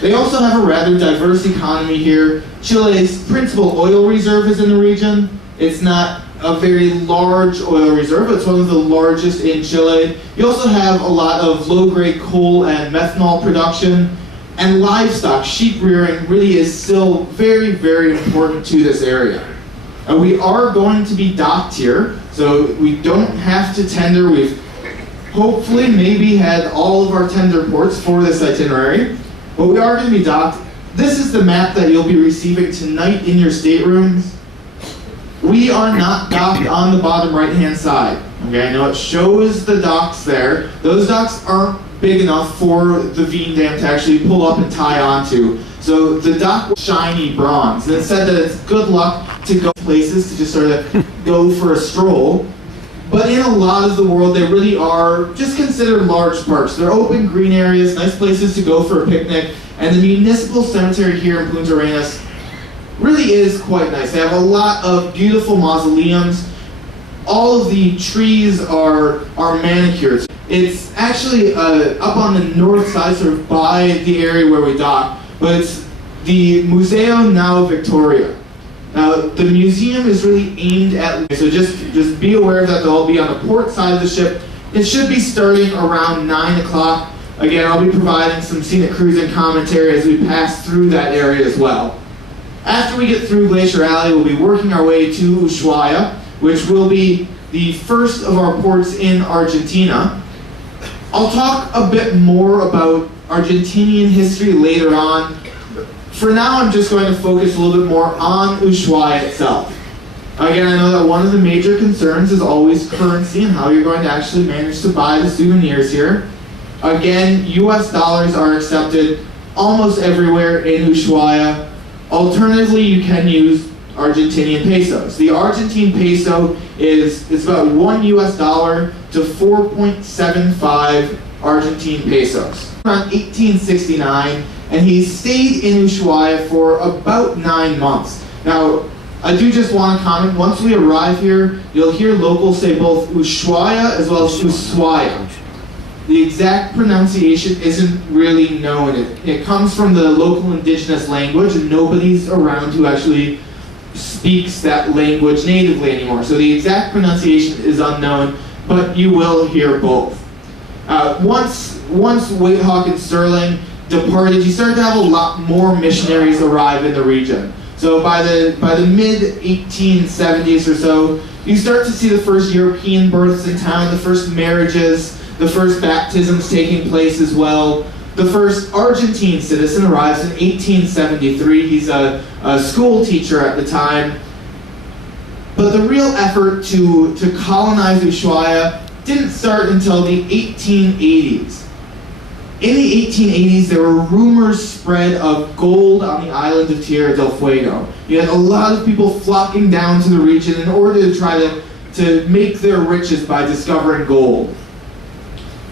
They also have a rather diverse economy here. Chile's principal oil reserve is in the region. It's not a very large oil reserve, but it's one of the largest in Chile. You also have a lot of low-grade coal and methanol production, and livestock, sheep rearing, really is still very, very important to this area. We are going to be docked here, so we don't have to tender. We've hopefully maybe had all of our tender ports for this itinerary, but we are going to be docked. This is the map that you'll be receiving tonight in your staterooms. We are not docked on the bottom right-hand side. Okay, I know it shows the docks there. Those docks aren't big enough for the Veen Dam to actually pull up and tie onto. So the dock was shiny bronze. And it said that it's good luck to go places to just sort of go for a stroll. But in a lot of the world, they really are just considered large parks. They're open green areas, nice places to go for a picnic. And the municipal cemetery here in Punta Arenas really is quite nice. They have a lot of beautiful mausoleums. All of the trees are manicured. It's actually up on the north side, sort of by the area where we dock, but it's the Museo Nao Victoria. Now, the museum is really aimed at, so just be aware that they'll be on the port side of the ship. It should be starting around 9 o'clock. Again, I'll be providing some scenic cruising commentary as we pass through that area as well. After we get through Glacier Alley, we'll be working our way to Ushuaia, which will be the first of our ports in Argentina. I'll talk a bit more about Argentinian history later on. For now, I'm just going to focus a little bit more on Ushuaia itself. Again, I know that one of the major concerns is always currency and how you're going to actually manage to buy the souvenirs here. Again, US dollars are accepted almost everywhere in Ushuaia. Alternatively, you can use Argentinian pesos. The Argentine peso is about $1 US to 4.75 Argentine pesos. Around 1869, and he stayed in Ushuaia for about 9 months. Now, I do just want to comment, once we arrive here, you'll hear locals say both Ushuaia as well as Ushuaia. The exact pronunciation isn't really known. It comes from the local indigenous language, and nobody's around who actually speaks that language natively anymore. So the exact pronunciation is unknown, but you will hear both. Once Whitehawk and Sterling departed, you started to have a lot more missionaries arrive in the region. So by the mid-1870s or so, you start to see the first European births in town, the first marriages, the first baptisms taking place as well. The first Argentine citizen arrives in 1873. He's a school teacher at the time. But the real effort to colonize Ushuaia didn't start until the 1880s. In the 1880s, there were rumors spread of gold on the island of Tierra del Fuego. You had a lot of people flocking down to the region in order to try to make their riches by discovering gold.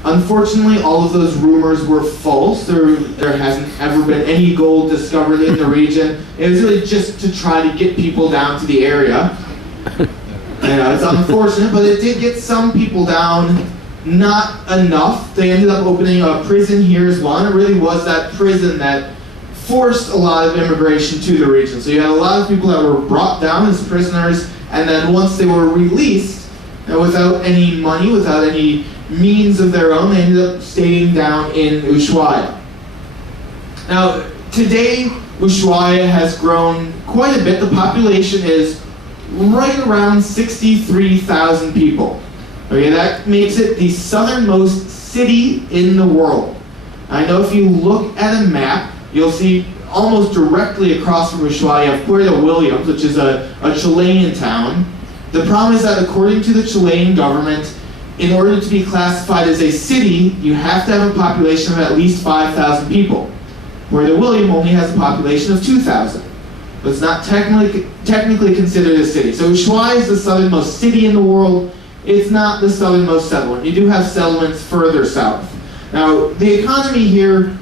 Unfortunately, all of those rumors were false. There hasn't ever been any gold discovered in the region. It was really just to try to get people down to the area. It's unfortunate, but it did get some people down. Not enough. They ended up opening a prison here as well, and it really was that prison that forced a lot of immigration to the region. So you had a lot of people that were brought down as prisoners, and then once they were released, without any money, without any means of their own, they ended up staying down in Ushuaia. Now, today, Ushuaia has grown quite a bit. The population is right around 63,000 people. Okay, that makes it the southernmost city in the world. I know if you look at a map, you'll see almost directly across from Ushuaia, you have Puerto Williams, which is a Chilean town. The problem is that according to the Chilean government, in order to be classified as a city, you have to have a population of at least 5,000 people. Puerto Williams only has a population of 2,000. But it's not technically considered a city. So Ushuaia is the southernmost city in the world. It's not the southernmost settlement. You do have settlements further south. Now, the economy here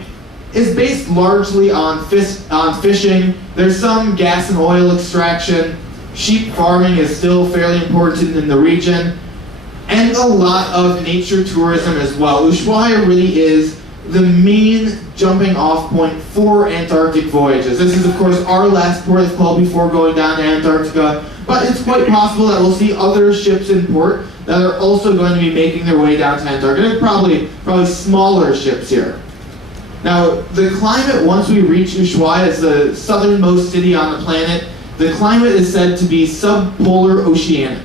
is based largely on fishing. There's some gas and oil extraction. Sheep farming is still fairly important in the region. and a lot of nature tourism as well. Ushuaia really is the main jumping off point for Antarctic voyages. This is of course our last port of call before going down to Antarctica, but it's quite possible that we'll see other ships in port that are also going to be making their way down to Antarctica. Probably smaller ships here. Now, the climate, once we reach Ushuaia, it's the southernmost city on the planet, the climate is said to be subpolar oceanic.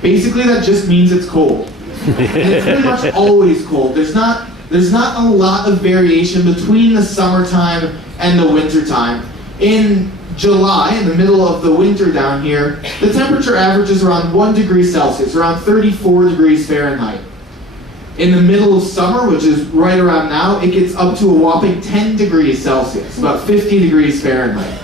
Basically, that just means it's cold. And it's pretty much always cold. There's not a lot of variation between the summertime and the wintertime. In July, in the middle of the winter down here, the temperature averages around 1 degree Celsius, around 34 degrees Fahrenheit. In the middle of summer, which is right around now, it gets up to a whopping 10 degrees Celsius, about 50 degrees Fahrenheit.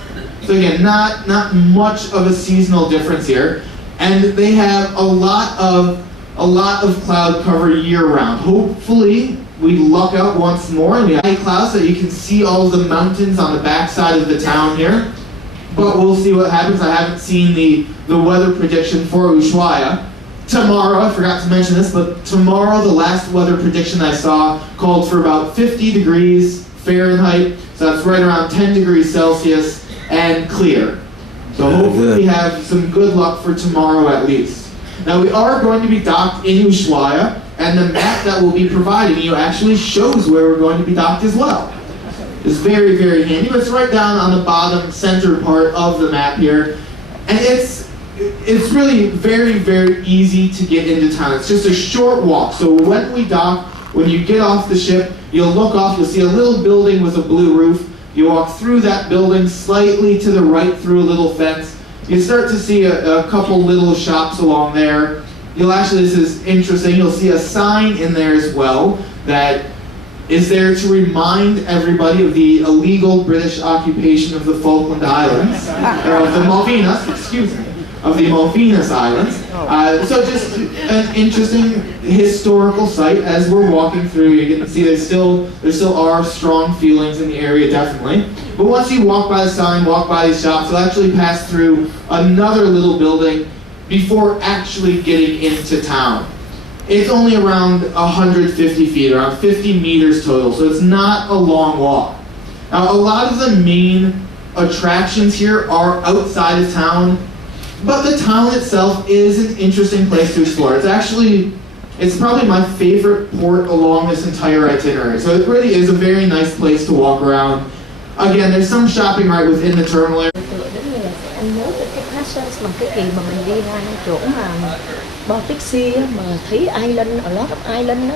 So again, not much of a seasonal difference here. And they have a lot of cloud cover year-round. Hopefully, we luck out once more and we have high clouds so you can see all of the mountains on the backside of the town here. But we'll see what happens. I haven't seen the weather prediction for Ushuaia. Tomorrow, I forgot to mention this, but tomorrow the last weather prediction I saw called for about 50 degrees Fahrenheit, so that's right around 10 degrees Celsius, and clear. So hopefully we have some good luck for tomorrow at least. Now we are going to be docked in Ushuaia, and the map that we'll be providing you actually shows where we're going to be docked as well. It's very, very handy. It's right down on the bottom center part of the map here, and it's really very, very easy to get into town. It's just a short walk. So when we dock, when you get off the ship, you'll look off, you'll see a little building with a blue roof. You walk through that building slightly to the right through a little fence. You start to see a couple little shops along there. This is interesting, you'll see a sign in there as well that is there to remind everybody of the illegal British occupation of the Falkland Islands, or of the Malvinas, excuse me. Of the Malvinas Islands. So just an interesting historical site as we're walking through. You can see there still are strong feelings in the area, definitely. But once you walk by the sign, walk by these shops, you'll actually pass through another little building before actually getting into town. It's only around 150 feet, around 50 meters total, so it's not a long walk. Now, a lot of the main attractions here are outside of town, but the town itself is an interesting place to explore. It's probably my favorite port along this entire itinerary. So it really is a very nice place to walk around. Again, there's some shopping right within the terminal area. Anh nhớ cái passage bằng cái kỳ mà mình đi ra chỗ mà Baltic Sea á, mà thấy island, ở lot of island đó.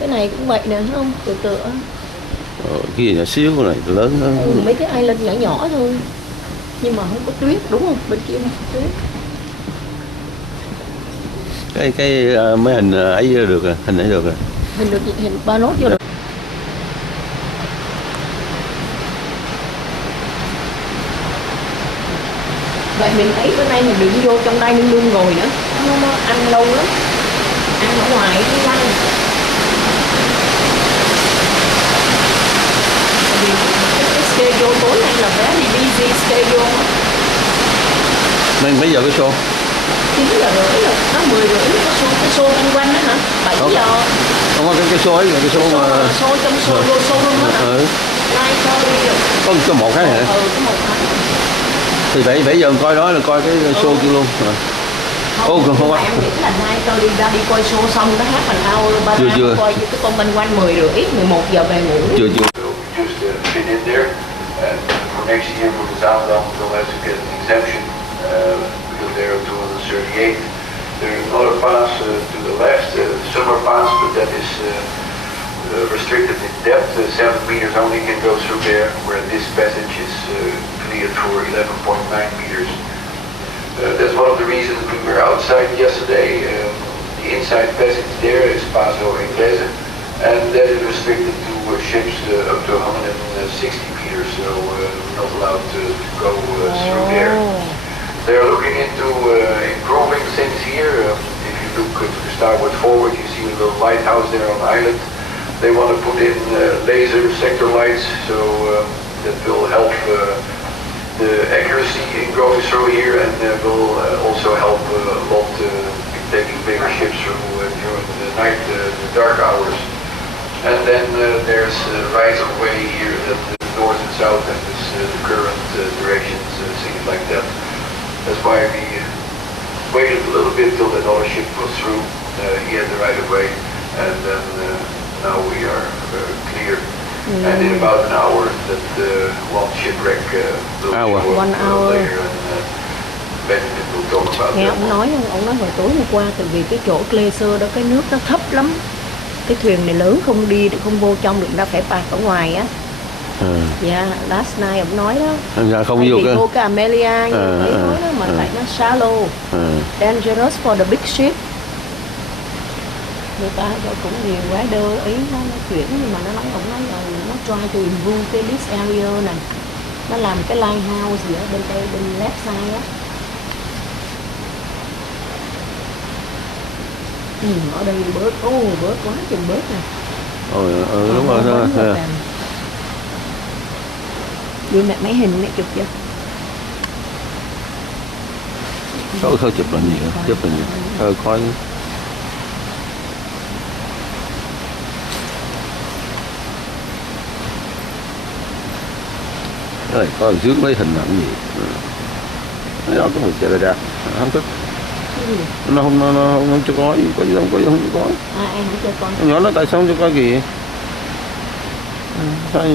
Cái này cũng vậy nè, thấy không? Tựa. Cái gì nhỏ xíu này, lớn hơn. Mấy cái island nhỏ nhỏ thôi. Nhưng mà không có tuyết, đúng không? Bên kia không có tuyết. Cái mấy hình ấy được rồi, hình ấy được rồi. Hình ba nốt vô được. Vậy mình thấy bữa nay mình đừng vô trong đây luôn ngồi nữa, nó ăn lâu lắm, ăn ở ngoài cái lăng. Cái schedule tối nay là very busy schedule. Mấy giờ cái show? 9 giờ rưỡi rồi, nó 10 rưỡi cái show quanh quanh đó hả? 7 giờ. Không có cái show ấy, cái show mà show trong show luôn đó hả? Live show. Có một cái hả? Có một cái. Thì 7 giờ coi đó là coi cái show kia luôn. Không có. Em nghĩ là nay tôi đi ra đi coi show xong nó hát bằng ao ba coi cái con quanh quanh 10 rưỡi 11 giờ về ngủ. Chưa. Just fit in there, and for next year for the Zaandam they'll have to get an exemption because they're 238. There's another pass to the left, the summer pass, but that is restricted in depth. 7 meters only can go through there, where this passage is cleared for 11.9 meters. That's one of the reasons we were outside yesterday. The inside passage there is Paso Inglese, and that is restricted to ships up to 160 meters, so we're not allowed to go through there. They're looking into improving things here. If you look to starboard forward, you see a little lighthouse there on the island. They want to put in laser sector lights, so that will help the accuracy in going through here, and will also help a lot taking bigger ships through during the night, the dark hours. And then there's right of way here that the north and south and this, the current directions, things like that. That's why we waited a little bit till another ship goes through. He had the right of way, and then now we are clear. And in about an hour, that one shipwreck will show up 1 hour. later, and Benjamin will talk about Nghe that. ông nói hồi tối hôm qua, tại vì cái chỗ Glacier đó cái nước nó thấp lắm, cái thuyền này lớn không đi được, không vô trong được, đã phải park ở ngoài á. Dạ, last night ông nói đó. Dạ, không Tại vô vì cơ. vô cái Amelia như ấy nói đó, mà tại nó shallow, dangerous for the big ship. Người ta cho cũng nhiều rider ý nó chuyển, nhưng mà nó nói ông nói là nó try to improve cái this area này, nó làm cái lighthouse gì ở bên đây, bên left side á. Ở đây bớt, bớt quá chừng bớt nè. Đúng rồi đó. Đưa mẹ máy hình mẹ chụp chưa? Thôi chụp là gì nữa, chụp là gì? Thôi coi. Rồi coi trước lấy hình làm gì? Nó có một chạy ra, không thích. Nó không cho coi, có gì không cho coi. Em không cho coi. Nhỏ nó tại sao không cho coi kìa? Sao vậy?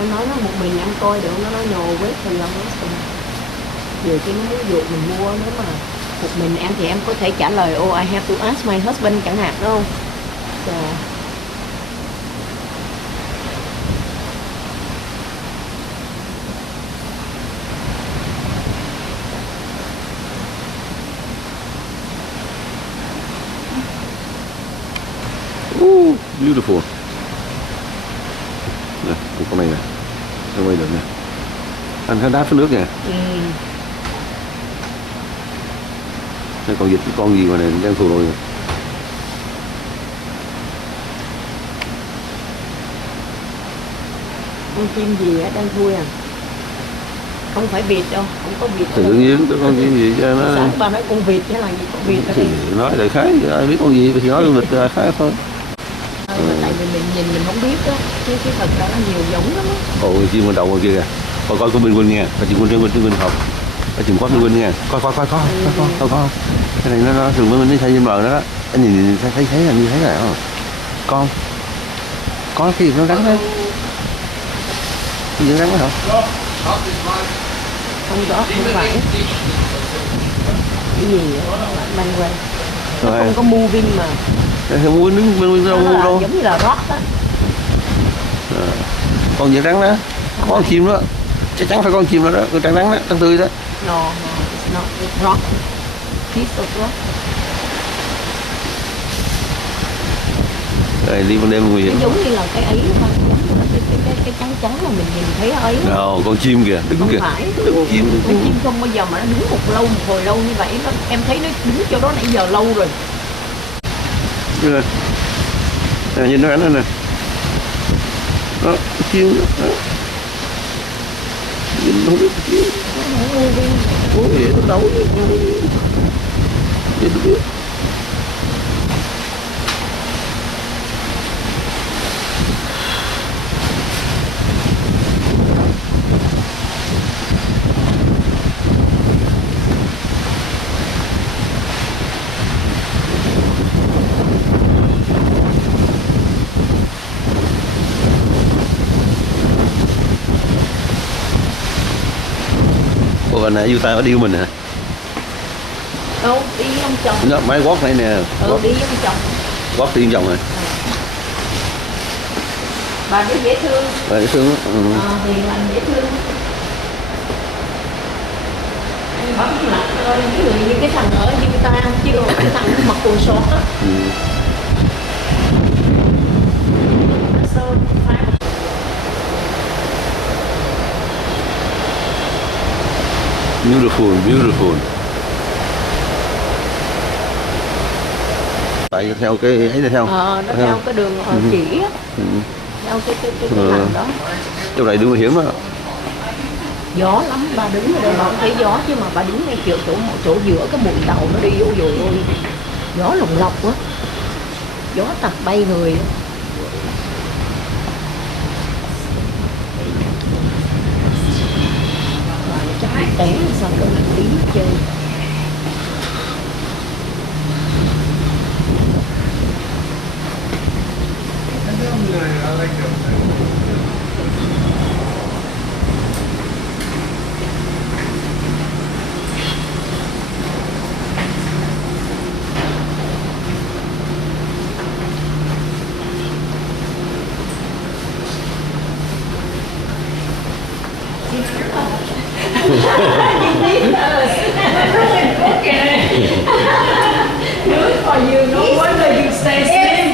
Em nói nó một mình em coi được, nó nói no wait for your husband. Giờ cái nó muốn dụ mình mua, nếu mà một mình em thì em có thể trả lời oh I have to ask my husband chẳng hạn, đúng không? Beautiful. Nè, con này nè, nó quay được nè. Anh thấy đá phía nước nè. Đây còn dịch con gì mà này đang thù rồi. Con chim gì á đang thui à? Không phải vịt đâu, không có vịt. Tự nhiên có con chim gì cho nó. Sáng bà nói con vịt hay là gì, con vịt ở đây. Nói đại khái, ai biết con gì thì nói du lịch đại khái thôi. Tại vì mình nhìn mình không biết đó, chứ cái thật ra nó nhiều giống lắm á. Ồ, chim bên đầu ngoài kia kìa. Coi con Bình Quân nha, coi chim Quân học. Coi chim có Bình Quân nha. Coi không. Cái này nó thường với mình thấy trên bờ đó. Anh nhìn thấy là như thế này không? Con. Có cái gì nó rắn đấy. Cái gì nó rắn đó hả? Không rõ, không phải. Cái gì vậy? Mang quay. Nó không có moving mà. Thì mua đứng bên đâu mua đâu. Giống như là rock á. Con gì rắn đó? Có con chim đó. Chắc chắn phải con chim đó đó, con trắng rắn đó, trắng tươi đó. No, it's not. It's rock. Piece of rock. Đây đi ban đêm nguy hiểm. Giống như là cái ấy mà, giống như là cái trắng mà mình nhìn thấy ở ấy. Nào, con chim kìa, đứng kìa. Không phải. Con chim không bao giờ mà nó đứng một hồi lâu như vậy. Em thấy nó đứng chỗ đó nãy giờ lâu rồi. Nè, nhìn nó ảnh nè. Đó, chim đó. Nhìn không biết chim. Ủa vậy nó đâu? Nhìn không biết. Ủa nãy vô tay có đi của mình hả? Đâu, đi với ông chồng. Nó máy quát này nè. Đi với ông chồng. Quát đi với chồng rồi. Bà nó dễ thương. Bà dễ thương á. Hiền lành dễ thương. Anh bấm lại những người như cái thằng ở như người ta, chứ còn cái thằng mặc quần short á. Beautiful. Tại theo cái ấy là theo. Nó theo cái đường chỉ á. Theo cái thằng đó. Chỗ này đứng nguy hiểm á. Gió lắm, bà đứng ở đây bà không thấy gió, chứ mà bà đứng ngay chỗ giữa cái mũi tàu nó đi vô rồi. Gió lồng lọc quá, gió tạt bay người. Chắc bị té sao cỡ tí chơi. Good for you. No wonder you stay slim.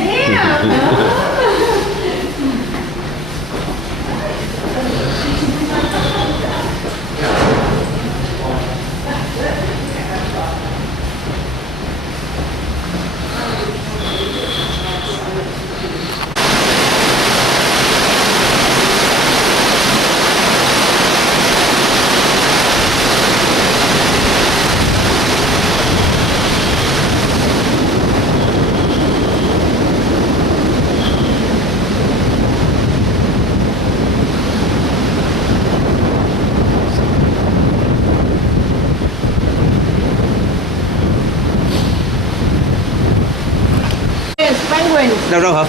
Penguin. Đâu đâu hả?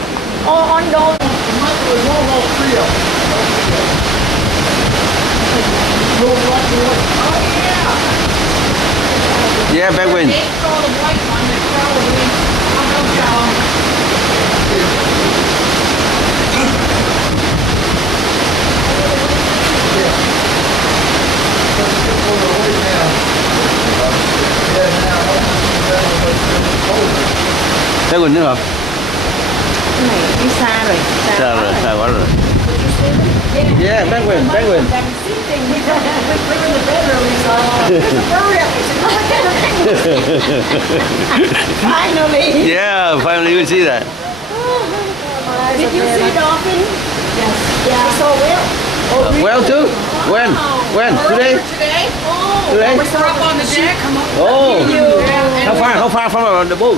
On door. Yeah, penguin. Penguin nữa hả? Cái này đi xa rồi. Xa rồi, xa quá rồi. Yeah, penguin, penguin. Finally. Yeah, finally you see that. Did you see dolphin? Yes. Yeah. So well. Well too? When? When? Today? Today? Today? We're up on the deck. Oh. How far from the boat?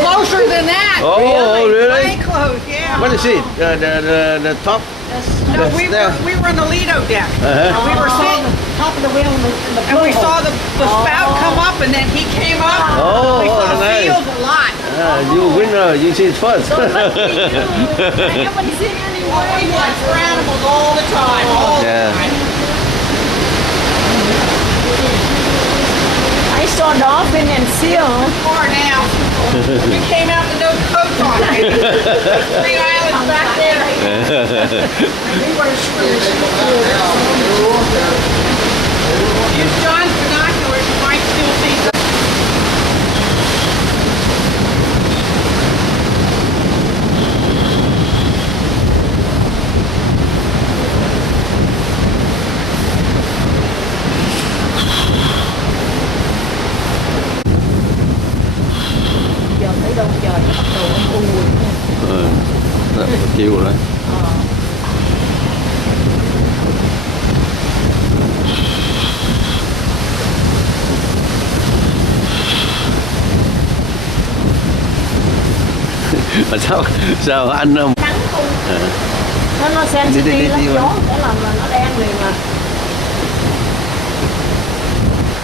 Closer than that. Oh, really? Way close, yeah. What is it? The top? No, we were on the Lido deck. Uh-huh. We were sitting, Top of the wheel and we saw the spout come up, and then he came up. Oh, we saw nice. fields a lot. You winner, you see it first. I haven't seen anyone. We watch for animals all the time. All Yeah. the time. I saw dolphin and seal. Far now. We came out to North Dakota. 3 islands back there. Use John's binoculars, you might still see some. Giờ thấy đâu trời nó bắt đầu âm u rồi. Chịu rồi. Mà sao anh không? Nắng không? Nó sensitive lắm, gió để làm là nó đen liền mà.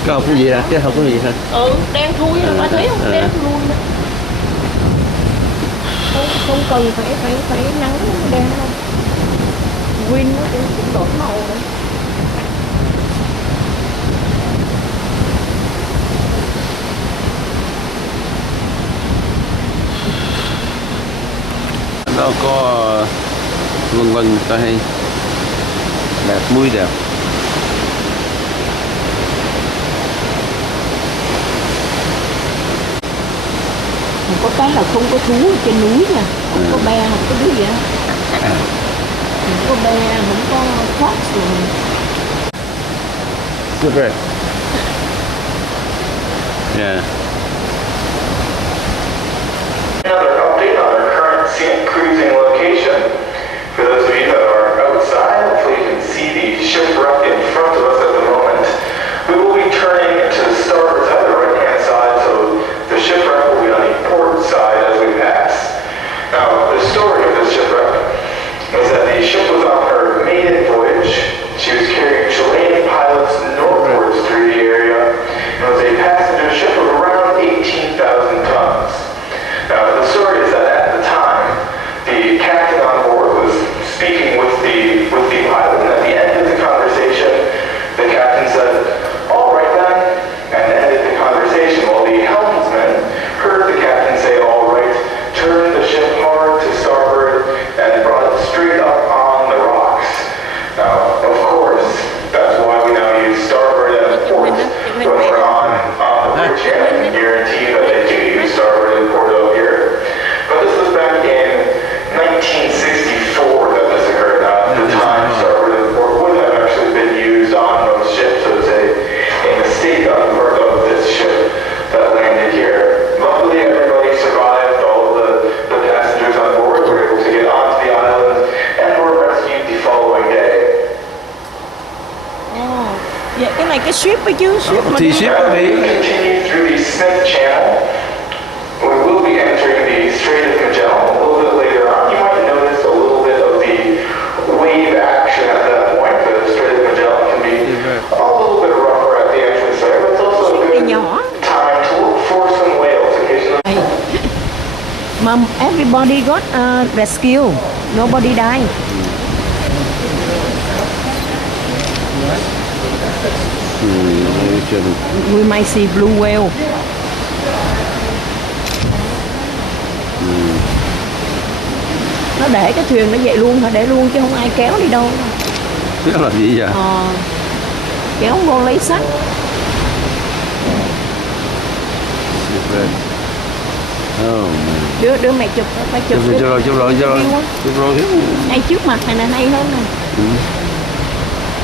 Có học cái gì hả? Cái học cái gì hả? Đen thui rồi, bà thấy không? Đen thui đó. Không cần phải nắng đen đâu. Win nó cũng đổi màu nữa. Nó có vân ta hay đẹp, mũi đẹp. Có cái là không có thú ở trên núi nha, không có be, không có cái gì á, không có be, không có fox rồi. Good right. Yeah. Another update on our current scenic cruising location. For those of you that are outside, hopefully you can see the shipwreck in front of us at the moment. We will be turning to the starboard side, the right-hand side, so phải ship với chứ, ship mà Thì đi. ship có bị. Continue through the Smith Channel. We will be entering the Strait of Magellan a little bit later on. You might notice a little bit of the wave action at that point. The Strait of Magellan can be a little bit rougher at the entrance there, but it's also a Ship đi good nhỏ. time to look for some whales occasionally. Mà everybody got rescue, nobody died. We might see blue whale. Nó để cái thuyền nó vậy luôn hả? Để luôn chứ không ai kéo đi đâu. Đó là gì vậy? Kéo vô lấy sắt. Đứa mày chụp, phải chụp. Chụp rồi. Ngay trước mặt này nè, hay hơn nè.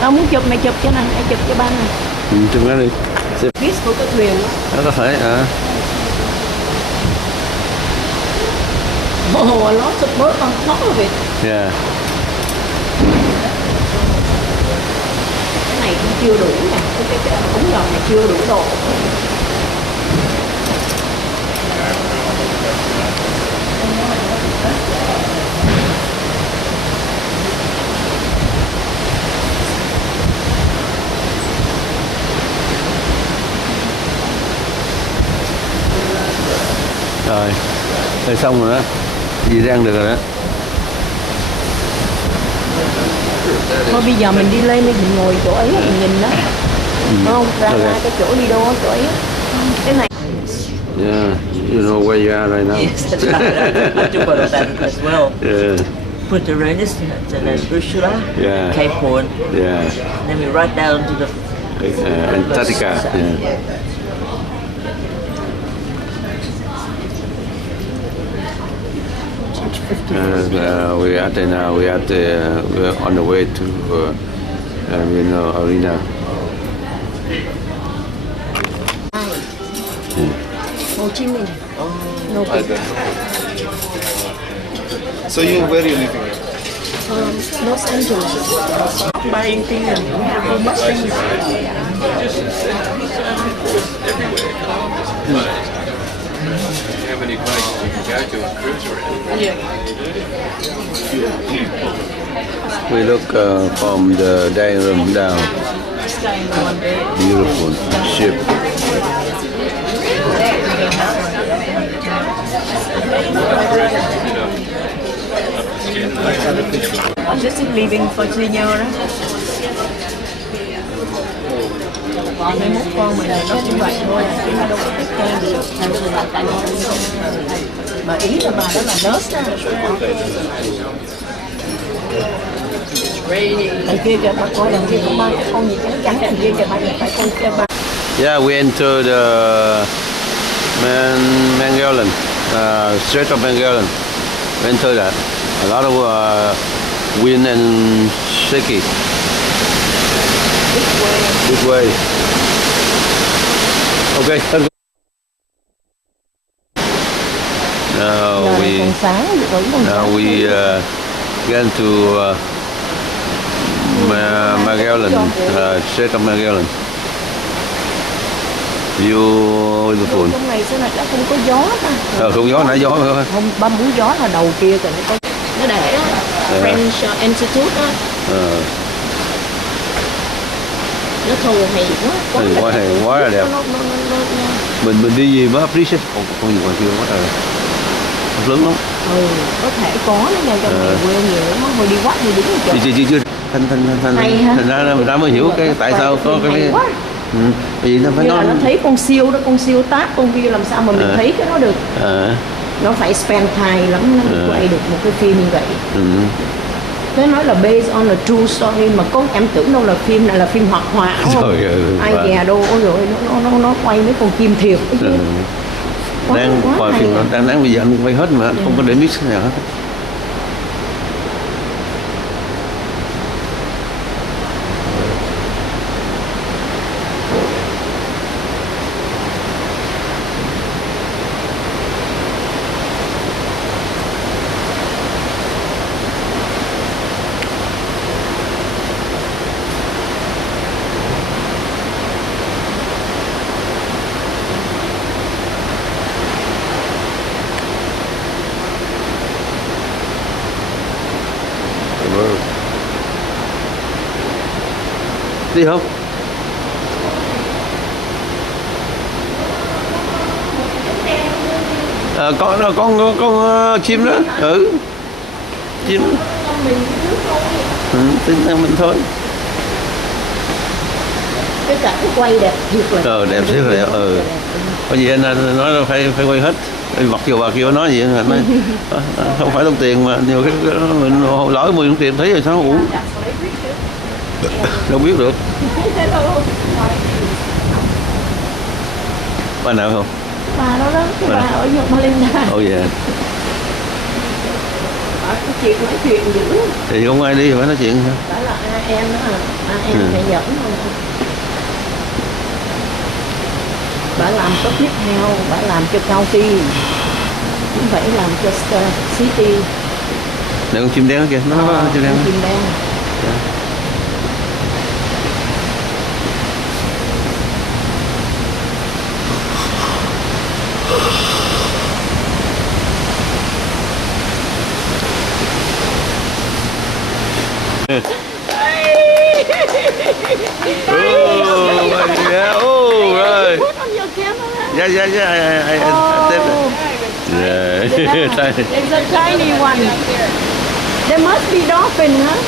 Tao muốn chụp, mày chụp cho nè, mày chụp cho ba nè. Chụp cái đi. Biết của cái thuyền đó. Nó có thể Lots of birds on top of it. Yeah. Cái này cũng chưa đủ nè, cái ống dòng này chưa đủ độ. Rồi, rồi xong rồi đó. Gì đang được rồi đó. Thôi bây giờ mình đi lên đi, mình ngồi chỗ ấy mình nhìn đó. Đúng không? Ra cái chỗ đi đô chỗ ấy. Cái này. Yeah, you know where you are right now. Yes, that's right. I took one of that as well. Yeah. Punta Arenas, and then Ursula, Yeah. Cape Horn. Yeah. And then we right down to the Antarctica. Yeah. We are there now. We are on the way to Arena. Hồ Chí Minh. No big. So where are you living? Los Angeles. Buying things and we have so much things. How many places you can go to and cruise around? Yeah. We look from the dining room down. Beautiful ship. I'm just leaving for senior đó. Mấy mốt con mình nó cũng vậy thôi, chứ nó đâu có thích chơi được. Mà ý là bà đó là nurse đó. Thằng kia kìa, bà coi đằng kia cũng mang cái con gì trắng trắng đằng kia kìa, bà phải coi cho bà. Yeah, we entered Magellan, Strait of Magellan. We entered that. A lot of wind and shaky. Big wave. Okay. Now we get to Magellan, Strait of Magellan. Beautiful. Trong này sẽ là không có gió ta. Không gió, nãy gió thôi. Không, bấm muốn gió là đầu kia kìa, nó để đó. French Institute đó. Nó thù hay quá. Quá là đẹp. Mình đi gì mới appreciate. Không gì còn chưa quá lớn lắm. Có thể có nó nha, trong này quê nhiều lắm. Hồi đi quát thì đúng rồi. Chưa. Thành ra mới hiểu cái tại sao có cái. Vì nó phải nói nó thấy con siêu đó, con siêu tát con kia làm sao mà mình thấy cái nó được. Nó phải spend time lắm nó mới quay được một cái phim như vậy. Nó nói là based on a true story mà con em tưởng đâu là phim này là phim hoạt họa không? Ai dè đâu, ôi rồi nó quay mấy con chim thiệt ấy chứ. Đang quay phim đang bây giờ anh quay hết mà không có để mix nào hết. Đi không? Con chim đó. Ừ. Chim. Tính ra mình thôi. Cái cảnh quay đẹp thiệt là. Đẹp thiệt là đẹp. Có gì anh nói là phải quay hết. Mặc dù bà kia nói gì anh nói không phải tốn tiền mà nhiều cái mình lỡ 10 tiền thấy rồi sao uổng. Đâu biết được. Bà nào không? Bà đó đó, cái bà ở Malaysia. Ồ dạ. Bà có chuyện nói chuyện dữ. Thì không ai đi phải nói chuyện hả? Đó là em đó hả? Em phải dẫn không? Bà làm cấp tiếp theo, bà làm cho county, cũng phải làm cho city. Này con chim đen đó kìa, nó chim đen. Chim đen. There's a tiny one. There must be dolphin, huh?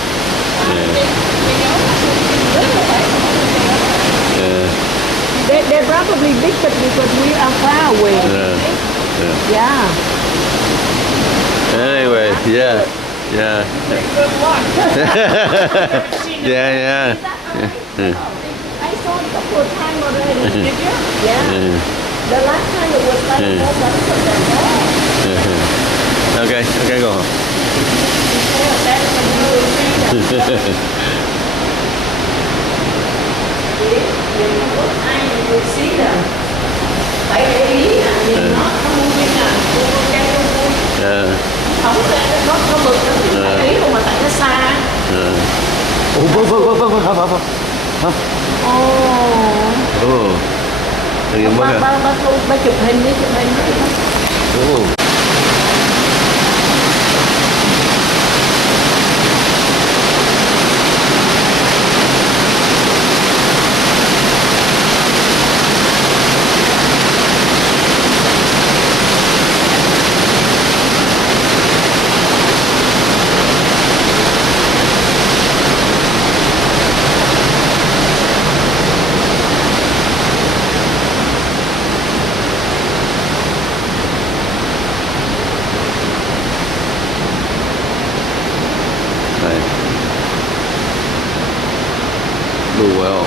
They're probably big, but because we are far away. Yeah. Anyway, yeah. Yeah. Yeah. I saw it a couple of times already. Did you? Yeah. The last time it was like 4 months ago. Okay, go on. Ai người xí là phải để ý là nhìn nó vui như là cô trang nó vui. Không nó bực nó phải ý luôn mà tại nó xa. Ba chụp hình đi, chụp hình đi. Do well.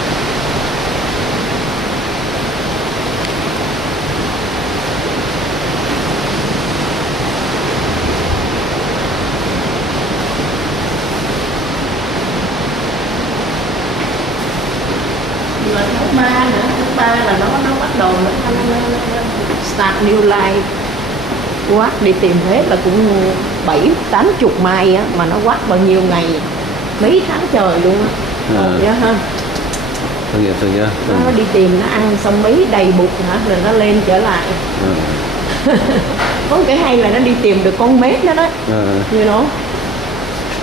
Là thứ 3 nữa, thứ 3 là nó bắt đầu nó start new life. Quát đi tìm hết là cũng 70-80 mai á, mà nó quát bao nhiêu ngày, mấy tháng trời luôn á. Dạ ha. Tôi nhớ. Nó đi tìm nó ăn xong mấy đầy bụng hả, rồi nó lên trở lại. Có cái hay là nó đi tìm được con mét đó đó. You know?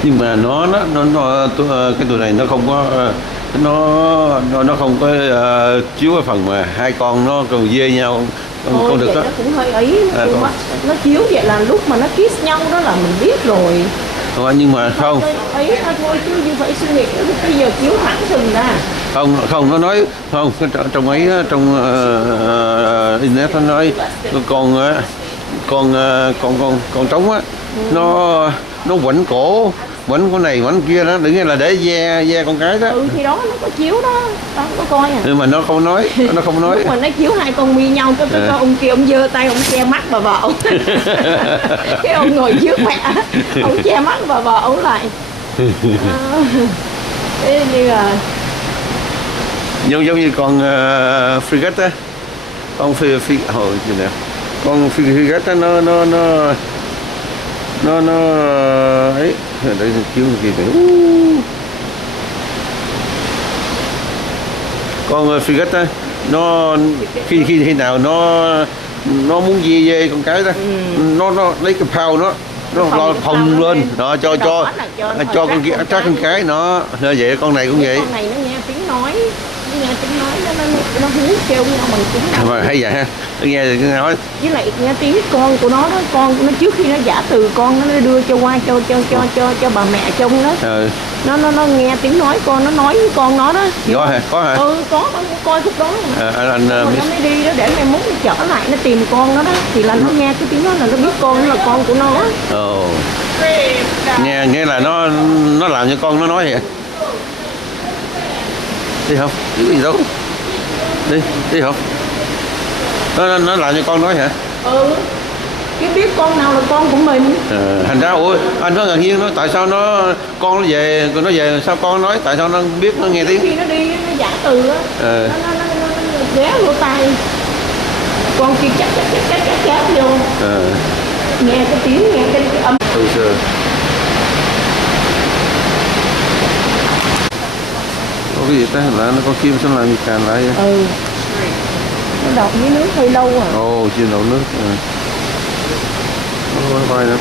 Nhưng mà nó cái tụi này nó không có nó không có chiếu cái phần mà hai con nó còn dê nhau con được đó. Nó cũng hơi ấy, nó chiếu vậy là lúc mà nó kiss nhau đó là mình biết rồi. Nhưng mà không ấy thôi chứ như phải suy nghĩ bây giờ chiếu thẳng sừng ra. Không nó nói không trong ấy trong internet nó nói con trống á, nó quảnh cổ quảnh này quảnh kia đó, đừng nghe là để ve con cái đó. Thì đó nó có chiếu đó có coi à. Nhưng mà nó không nói lúc mà nó chiếu hai con mi nhau cái ông kia ông giơ tay ông che mắt bà vợ ông. Cái ông ngồi trước mẹ ông che mắt bà vợ ông lại. Thế như là giống như con frigate á, con con frigate á, nó ấy để chiếu gì vậy. Con frigate á, nó khi nào nó muốn dê con cái đó, nó lấy cái phao nó lo phồng lên đó cho con kia chắc con cái nó vậy con này cũng vậy. Con này nó nghe tiếng nói, nó hú kêu nhau bằng tiếng nào. Mà hay vậy ha, nó nghe thì nó nói. Với lại nghe tiếng con của nó đó, con của nó trước khi nó giả từ con nó đưa cho qua cho bà mẹ trông đó. Nó nghe tiếng nói con, nó nói với con nó đó. Có hả? Có coi khúc đó. Anh nó mới đi đó để mai mốt nó trở lại nó tìm con nó đó, thì là nó nghe cái tiếng đó là nó biết con nó là con của nó. Nghe là nó làm cho con nó nói vậy. Đi không? Cái gì đâu? Đi không? Nó làm cho con nói hả? Cái biết con nào là con của mình. Thành ra anh nói ngạc nhiên nó tại sao con nó về sao con nói tại sao nó biết nó nghe tiếng. Khi nó đi nó giả từ á. Nó ghé lỗ tai. Con kia chắc vô. Nghe cái tiếng, nghe cái âm. Có cái gì ta là nó con chim sao làm gì càn lại vậy? Nó đậu dưới nước hơi lâu à. Chim đậu nước. Nó bay rồi.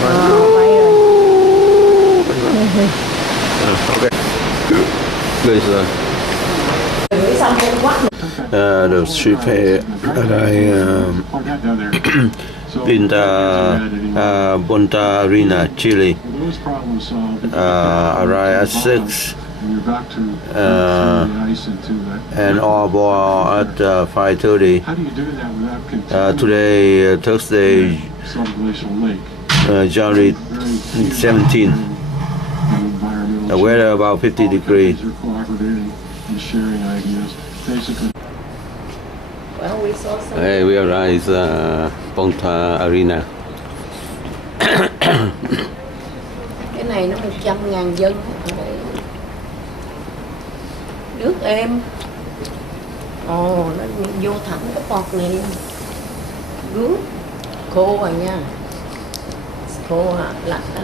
Okay. Đây là the street fair that I in the Punta Arena, Chile. Arrived at 6. And all aboard at 5:30. Today, Thursday, January 17. The weather about 50 degrees. Hey, we arrived at Punta Arena. Cái này nó 100.000 dân. Nước êm. Nó vô thẳng cái bọt này luôn. Nước khô rồi nha. Khô lạnh đó.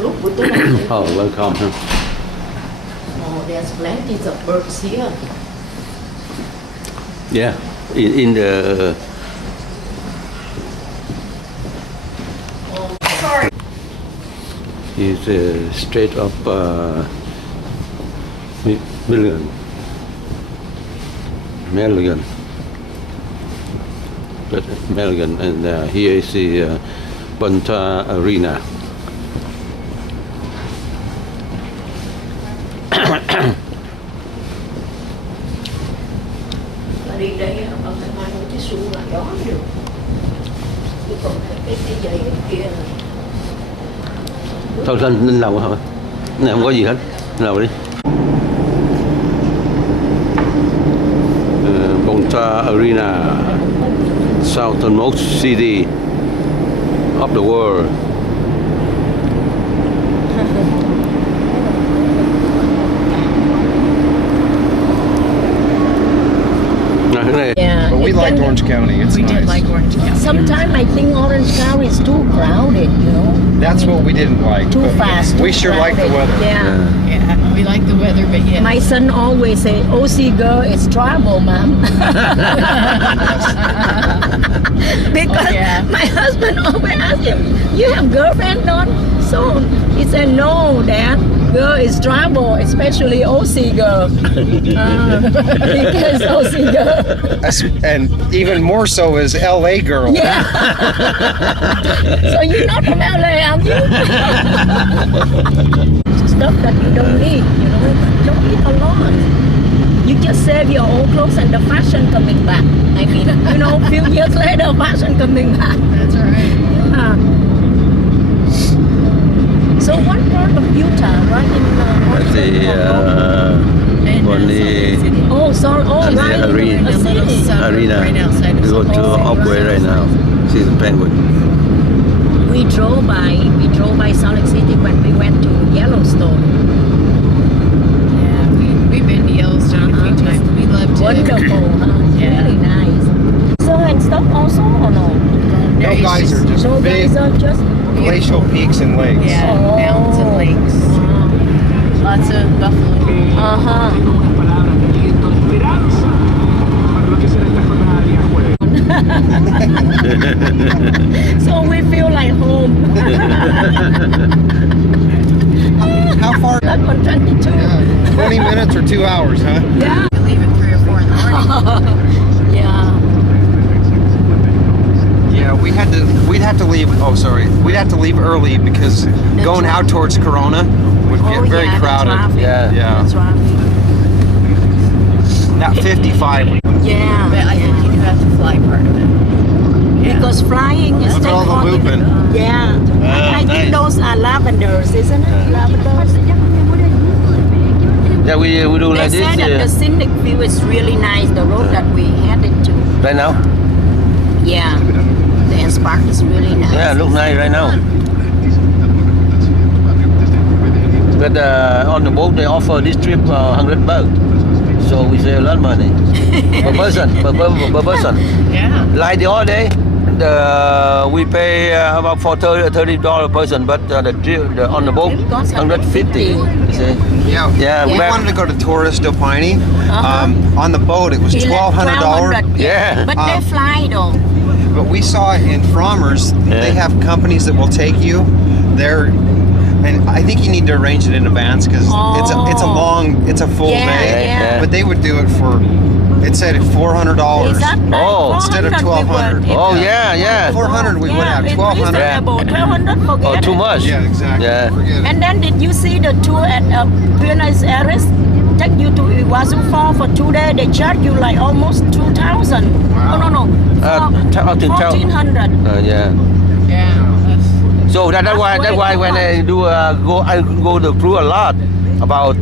Lúc buổi tối này. Welcome. There's plenty of birds here. Yeah, in the. It's straight up Milligan. Milligan, and here is the Punta Arena. Đi đây ở cái mai một cái xuồng là gió được. Chứ còn cái dây cái kia là... Thôi lên lầu thôi. Này không có gì hết. Lên lầu đi. Punta Arena, southernmost city of the world. But we liked Orange County. It's We nice. did like Orange County. Sometimes I think Orange County is too crowded, you know. That's what we didn't like. Too but fast. We sure like the weather. Yeah. We like the weather, but yeah. My son always say, OC girl is trouble, mom. Because my husband always ask him, you have girlfriend not? So he said, no, Dad. Girl is trouble, especially OC girl. Because OC girl. And even more so is LA girl. Yeah. So you're not from LA, are you? Stuff that you don't need, you know. Don't need a lot. You just save your old clothes and the fashion coming back. I mean, you know, a few years later, fashion coming back. That's right. Yeah. So what part of Utah, right in arena. Right outside of We go to Upway right now. See the penguin. We drove by Salt Lake City when we went to Yellowstone. Yeah, we've been to Yellowstone a few times. We loved it. Wonderful, huh? Yeah. Really nice. So and stuff also or no? No, guys are just No, big guys are just glacial peaks and lakes. Yeah, mountains and So we feel like home. How far? Like on 22. Yeah, 20 minutes or 2 hours, huh? Yeah. We leave at 3 or 4 in the morning. Yeah. Yeah, we'd have to leave. Oh, sorry. We'd have to leave early because going out towards Corona would get very crowded. Yeah. Yeah. That 55. Yeah. But I think you do have to fly part of it. Yeah. Because flying is Look at all the looping. Yeah. I think those are lavenders, isn't it? Lavenders. Yeah, we do They like said that the this. scenic view is really nice. The road that we headed to. Right now? Yeah. The spark is really nice. Yeah, look nice right now. But on the boat they offer this trip $100. So we save a lot of money per person. Per person. Yeah. Like the other day, we pay about for $30 per person, but the trip on the boat $150. You see? Yeah. Yeah. We wanted to go to Torres del Paine. On the boat, it was $1,200. Yeah. But they fly though. But we saw in Frommer's, they have companies that will take you there, and I think you need to arrange it in advance because it's a full day. Yeah. But they would do it for, it said $400. Is that Oh. Instead of 1,200. Oh yeah, yeah. 400 we would have. 1,200. Reasonable. 1,200, forget Oh, too it. much. Yeah, exactly. Yeah. Forget it. And then did you see the tour at Buenos Aires? Take you to Iguazu Falls for 2 days. They charge you like almost 2,000. Wow. Oh no, 1,400. Yeah. Yeah. So that's why when I do I go to cruise a lot, about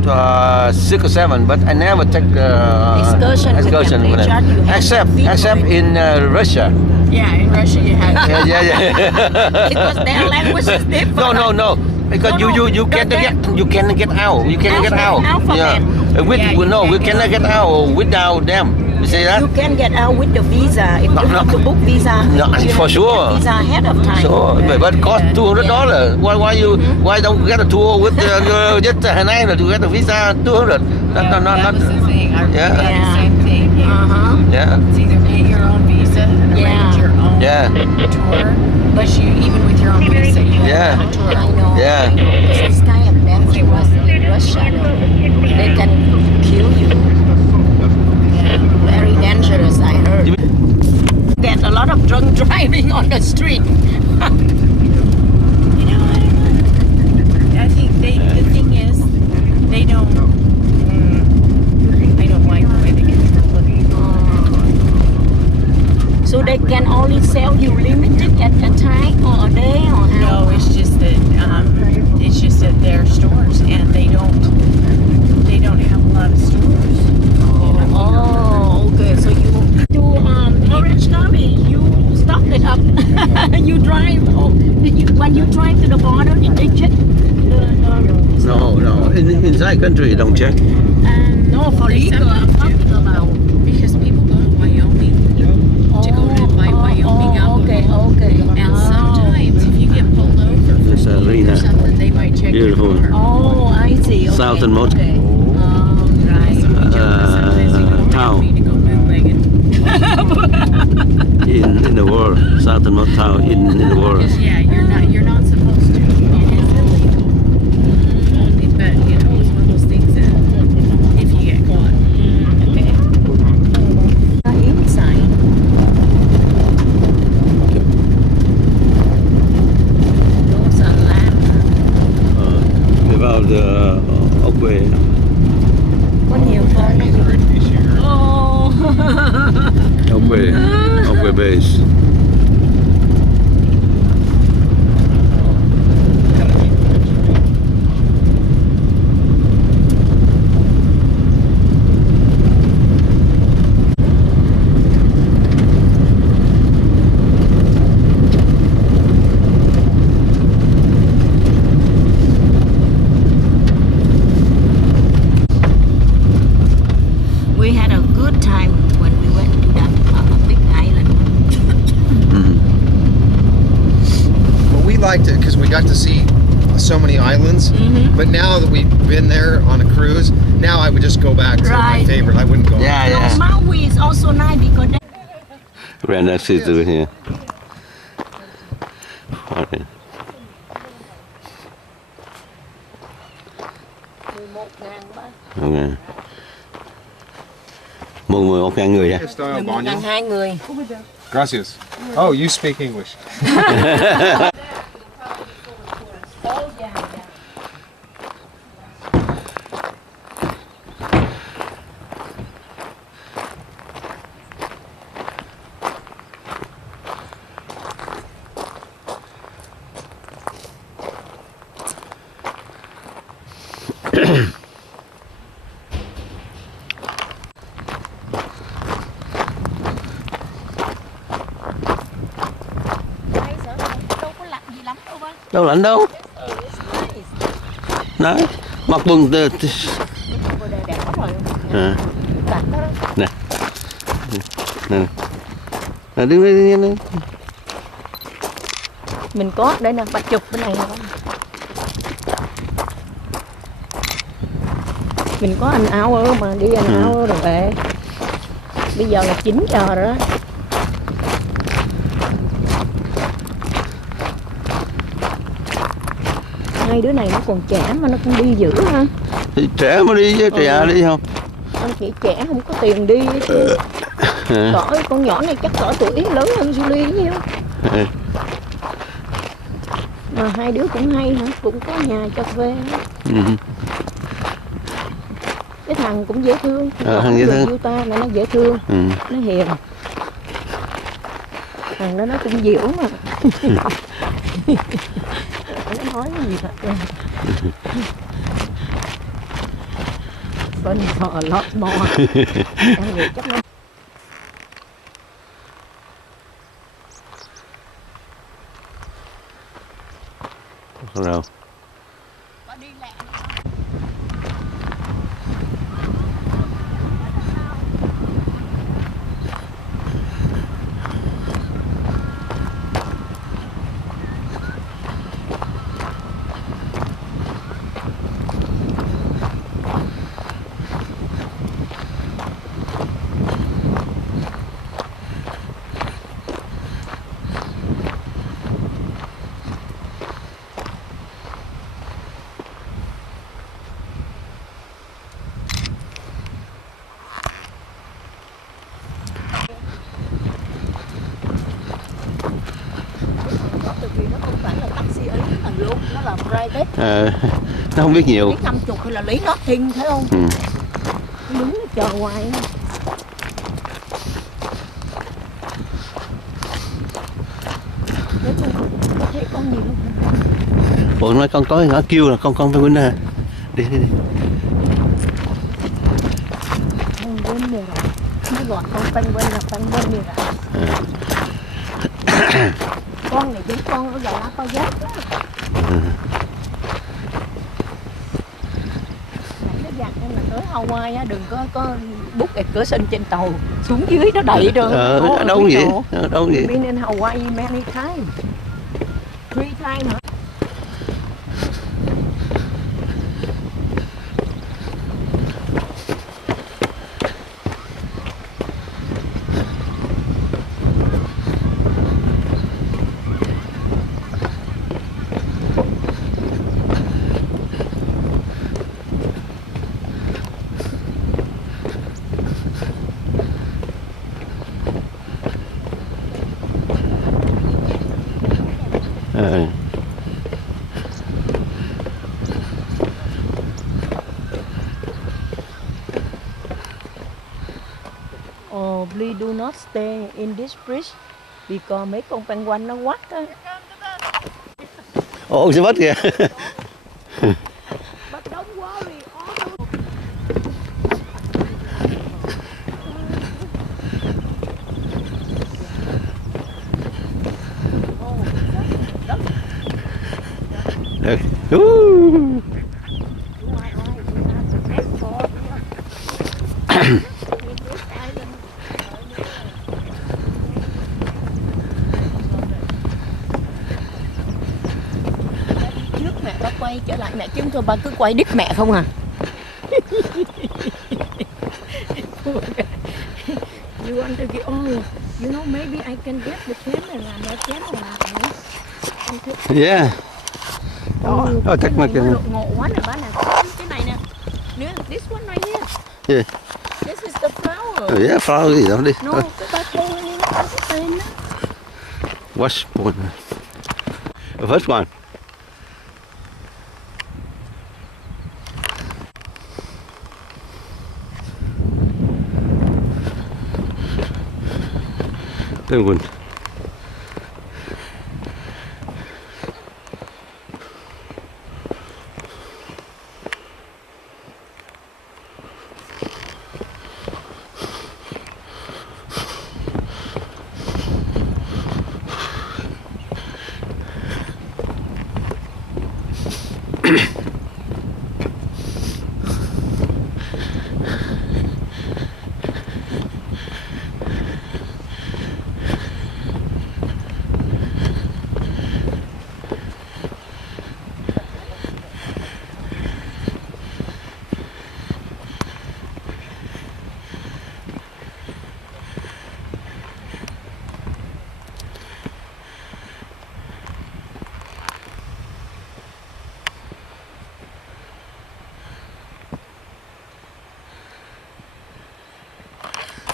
6 or 7, but I never take Excursion with them. They charge you except in Russia. Yeah, in Russia you have Yeah. Because their language is different. No. Because you can get out. You can get out. Yeah. We cannot get out without them. You see that? You can get out with the visa if you have to book visa. No, you for have to sure. get visa ahead of time. Sure, but it costs $200. Why don't you get a tour with just Hanoi to get a visa $200? That was the thing. I Yeah. did the same thing. Yeah. It's either pay your own visa and arrange your own tour, but even with your own visa, you have to have a tour. I know. Yeah. This kind of dangerous in Russia. They can kill you. Very dangerous, I heard. Get a lot of drunk driving on the street. You know, I think the thing is, they don't. I don't like the way they get So they can only sell you limited at a time or a day or how? No, it's just that their stores, and they don't have a lot of stores. Oh, okay. So you do Orange County, you stock it up. You drive. When you drive to the border, did they check? No. Inside country, don't check. No, for legal. I'm talking about. Because people go to Wyoming to go to Wyoming alcohol. Okay. And sometimes if you get pulled over This arena. or something, they might check Beautiful. your car. Oh, I see. Okay. Southernmost town To go bootlegging. in the world. Southernmost town in the world. Because you're not supposed to. It is illegal. But it's one of those things that if you get caught. Okay. Inside. Those are lamp. Without the Oakway. What do you call it? Oh. Oakway base. We had a good time when we went to that big island. Well, we liked it because we got to see so many islands. But now that we've been there on a cruise, now I would just go back to my favorite. I wouldn't go. No, Maui is also nice because Grand Access to here. Okay. 11.000 ba? Okay. 11.000 người á. 11.2 người. Gracias. Oh, you speak English. Đâu có lạnh gì lắm đâu ba. Đâu lạnh đâu. Đấy, mặc quần Đẹp rồi. à. Lạnh đó. Nè. Nè. Nè, đứng đi. Mình có đây nè, ba chục bên này nè. Mình có anh áo ở mà đi anh áo rồi về. Bây giờ là 9 giờ rồi đó. Hai đứa này nó còn trẻ mà nó cũng đi dữ ha. Thì trẻ mà đi chứ trẻ đi không? Anh chị trẻ không có tiền đi chứ. Cỡ con nhỏ này chắc cỡ tuổi lớn hơn Julie nhiêu. Mà hai đứa cũng hay hả? Cũng có nhà cho thuê. Cái thằng cũng dễ thương. Thằng dễ thương. Ta là nó dễ thương. Nó hiền. Thằng đó nó cũng dịu mà. Nó nói cái gì thật ra. Fun for a lot more. Em nghĩ chắc nó rồi. Nó không biết nhiều. Lý 50 hay là lý nothing thấy không? Đứng nó chờ hoài. Nó thấy con gì đâu. Bộ nói con có nó kêu là con phải quên nè. Đi. Con quên rồi. Nó gọi con penguin là penguin như vậy. Con này chính con nó gọi là con dép đó. Nó dặn em là tới Hawaii á, đừng có book excursion trên tàu, xuống dưới nó đẩy rồi. Đâu vậy? Đâu vậy? Been in Hawaii many times. 3 times hả? Please do not stay in this bridge because mấy con penguin nó quắt á. Ồ, sẽ bắt kìa. But don't worry, quay trở lại mẹ chứ thôi ba cứ quay đít mẹ không à. You want to get, oh, you know, maybe I can get the camera, my camera. Anh thích. Yeah. Đó. Oh, take my Nó ngộ quá nè bác nè. Cái này nè. This one right here. Yeah. This is the flower. Oh, yeah, flower gì đó đi. No, cái ba cây này nó có cái tên đó. Washboard. The first one. Penguin.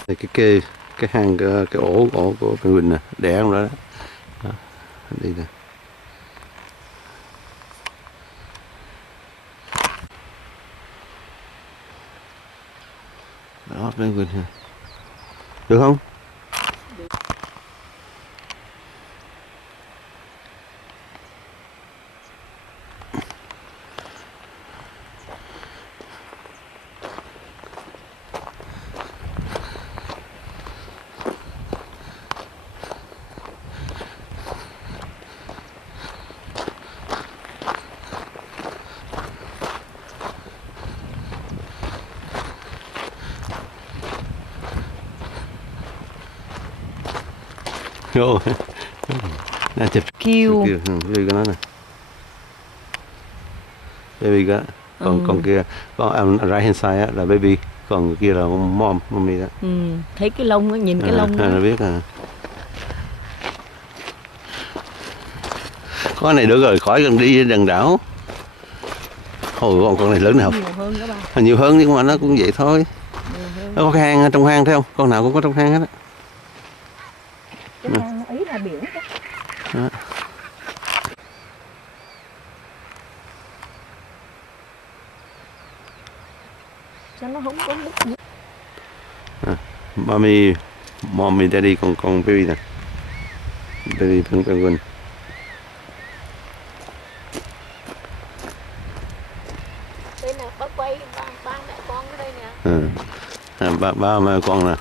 Đây cái hang cái ổ của penguin nè, đẻ trong đó. Đó. Đi nè. Đó penguin ha. Được không? Oh, that's a Cute. Baby cái đó nè. Baby cái con kia con right hand side á là baby, còn người kia là mom, mommy đó. Thấy cái lông á, nhìn cái lông đó. Nó biết à. Con này được rồi, khỏi cần đi đằng đảo. Ôi con này lớn nào? Nhiều hơn các bạn. Nhiều hơn nhưng mà nó cũng vậy thôi. Nó có cái hang trong hang thấy không? Con nào cũng có trong hang hết á. Cái hang ấy là biển đó. Cho nó không có nước nữa. Mommy, daddy, con baby nè. Baby penguin. Đây nè, bác quay ba mẹ con ở đây nè. Ba mẹ con nè.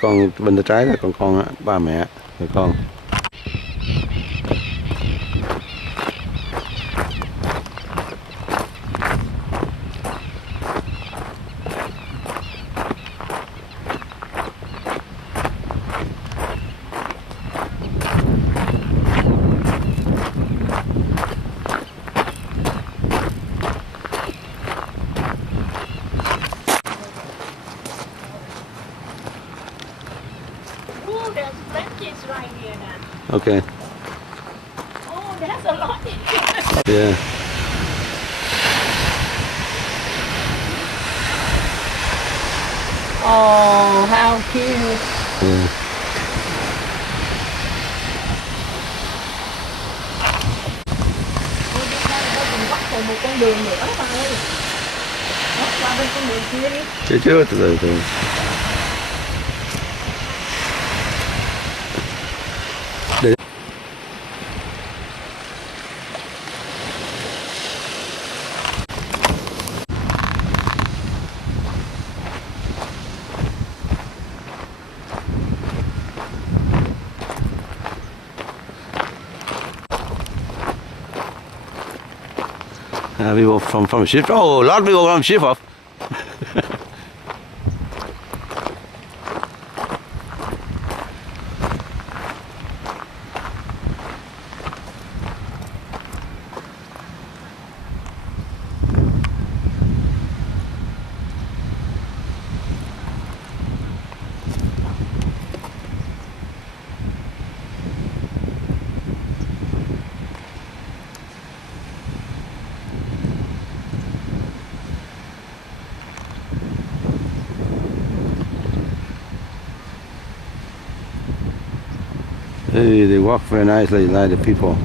Con bên tay trái là con ba mẹ rồi con. Oh, there's blankets right here now. Okay. Oh, that's a lot. Yeah. Oh, how cute. Yeah. Bắt vào một con đường nữa ba ơi. Bắt qua bên con đường kia đi. Chưa từ từ. People from shift. Oh, a lot of people from shift off. They walk very nicely like the people.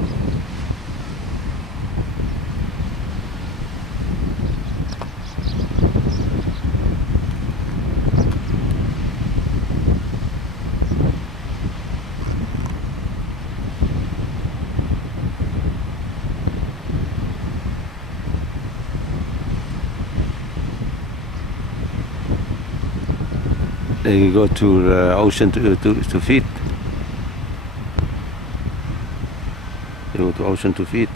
They go to the ocean to feed. They go to ocean to feed.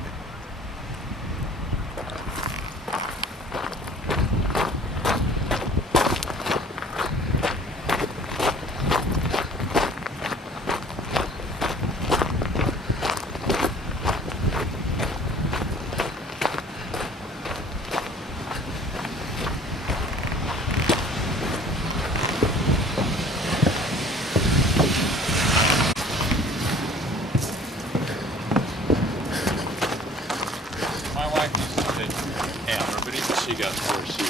My wife used to take camera, but even she got horseshoes.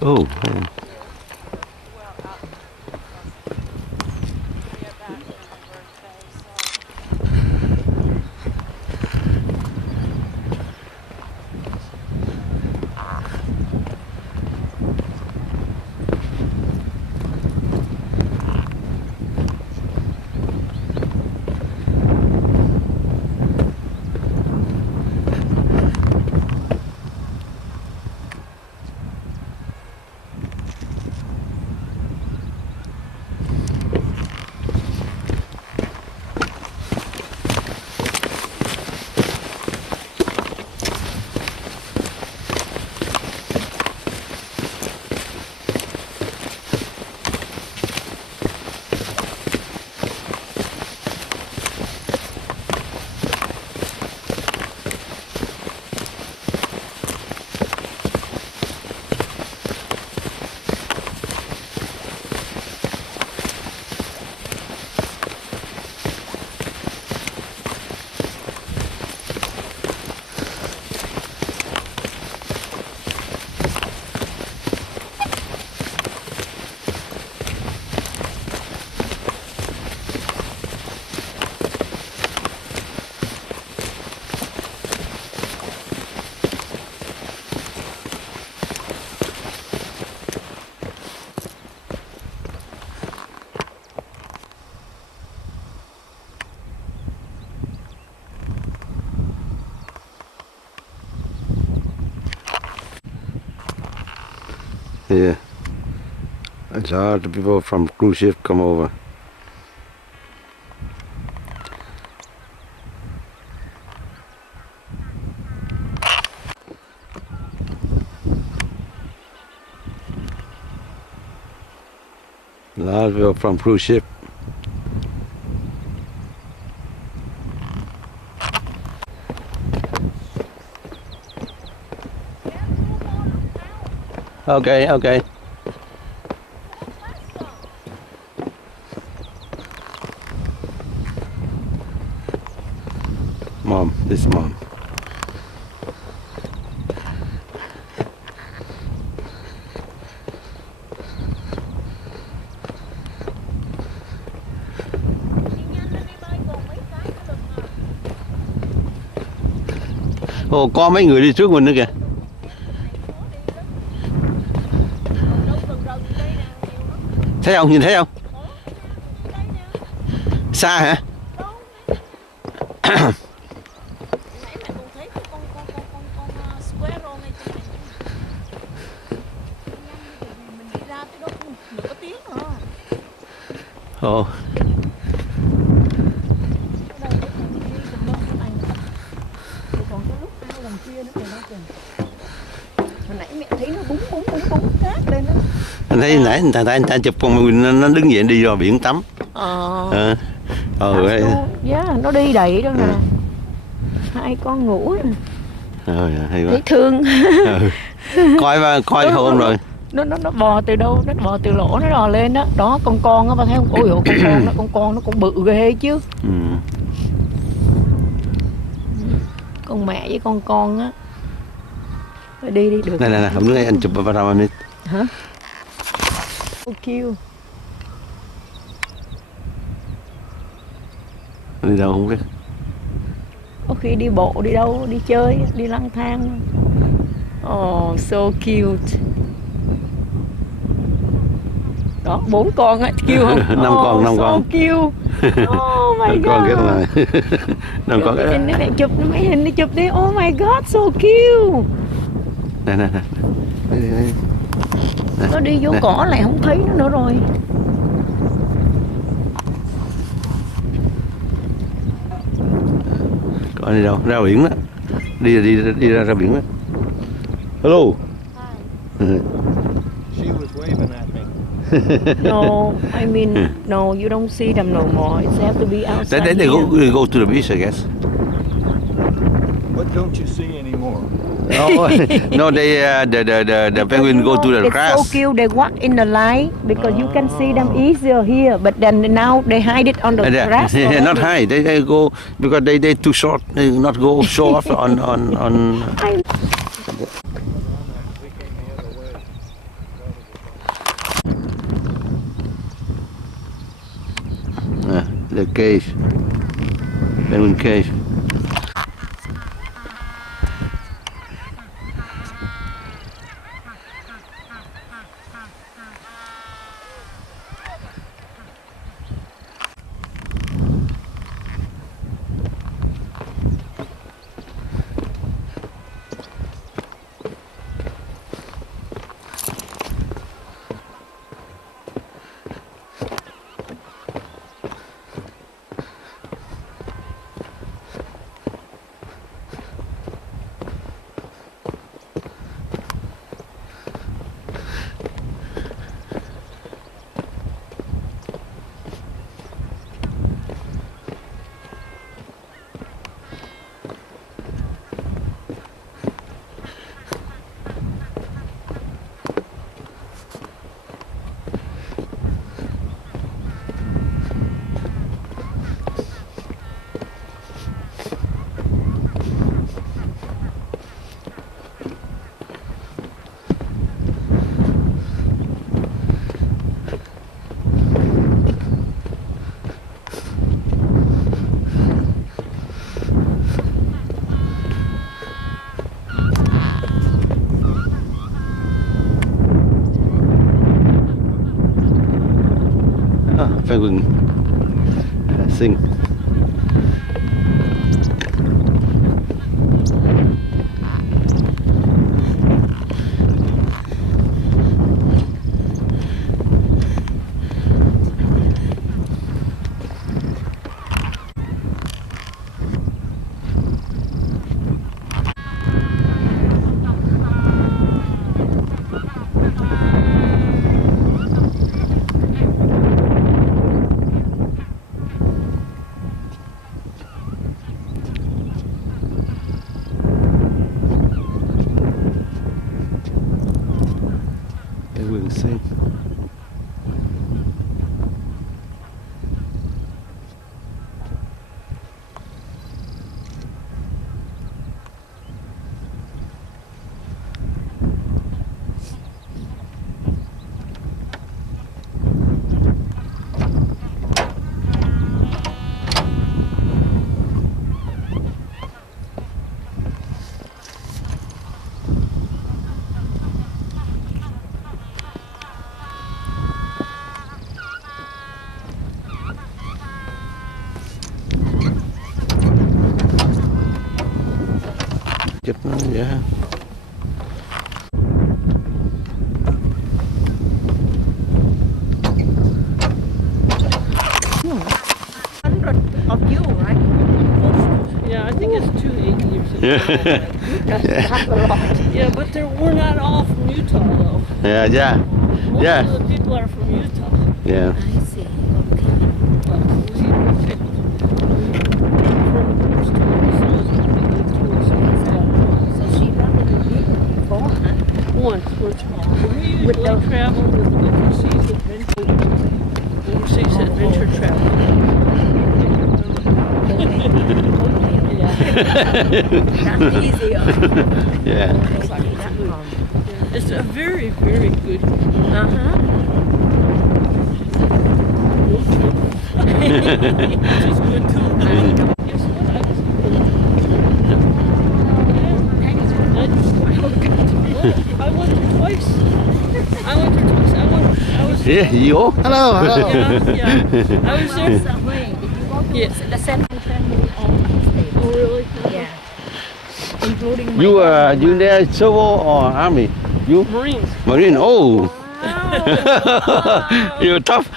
Oh, man. Yeah, it's hard. The people from cruise ship come over. A lot of people from cruise ship. Okay, okay. Mom, this mom. Ồ, có mấy người đi trước mình nữa kìa. Thấy không? Nhìn thấy không? Xa hả? Ồ. Hồi nãy mẹ thấy nó búng cát lên đó. Anh thấy nãy người ta chụp con Marvin nó đứng dậy đi vào biển tắm. Nó đi đầy đó nè. Hai con ngủ nè. Hay quá. Thấy thương. Coi hôn rồi. Nó bò từ đâu? Nó bò từ lỗ nó bò lên đó. Đó con á, bà thấy không? Ôi dồi, con nó cũng bự ghê chứ. Con mẹ với con á. Đi được. Này, không đứng anh chụp vào đâu anh đi. Hả? So cute. Đi đâu không biết. Có khi đi bộ, đi đâu, đi chơi, đi lang thang. Oh, so cute. Đó, 4 con á, cute không? 5 con. So cute. Oh my god. 5 con cái này. 5 con cái. Này chụp mấy hình đi chụp đi. Oh my god, so cute. Nè. Nó đi vô cỏ lại không thấy nó nữa rồi. Coi đi đâu? Ra biển đó. Đi ra biển đó. Hello. She was waving at me. No, I mean, no, you don't see them no more. It's have to be outside. They go to the beach, I guess. What don't you see anymore? No, the penguin go to the it's grass. So cute. They walk in the light because you can see them easier here. But then now they hide it on the grass. Not high. They go because they too short. They not go show off on. The cage. Penguin cage. Penguin sing. chất nó yeah. Of you, right? Yeah, I think it's 280 or something. Yeah. Yeah, but we're not all from Utah though. Yeah. Most Yeah. of the people are from Utah. Yeah. I see. Okay. But we picked from tours to good tours. So she rather than big before, huh? Once we're small. We usually travel with overseas adventure travel. That's easier. Yeah. It's a very, very good. Just good too. Guess what? I went twice. I was. Yeah, you. Hello. Yeah. I was there. Yes. The Central family all stay. Oh, really? Yeah. Including my You there civil or army? You? Marines. Marine. Oh. You're tough.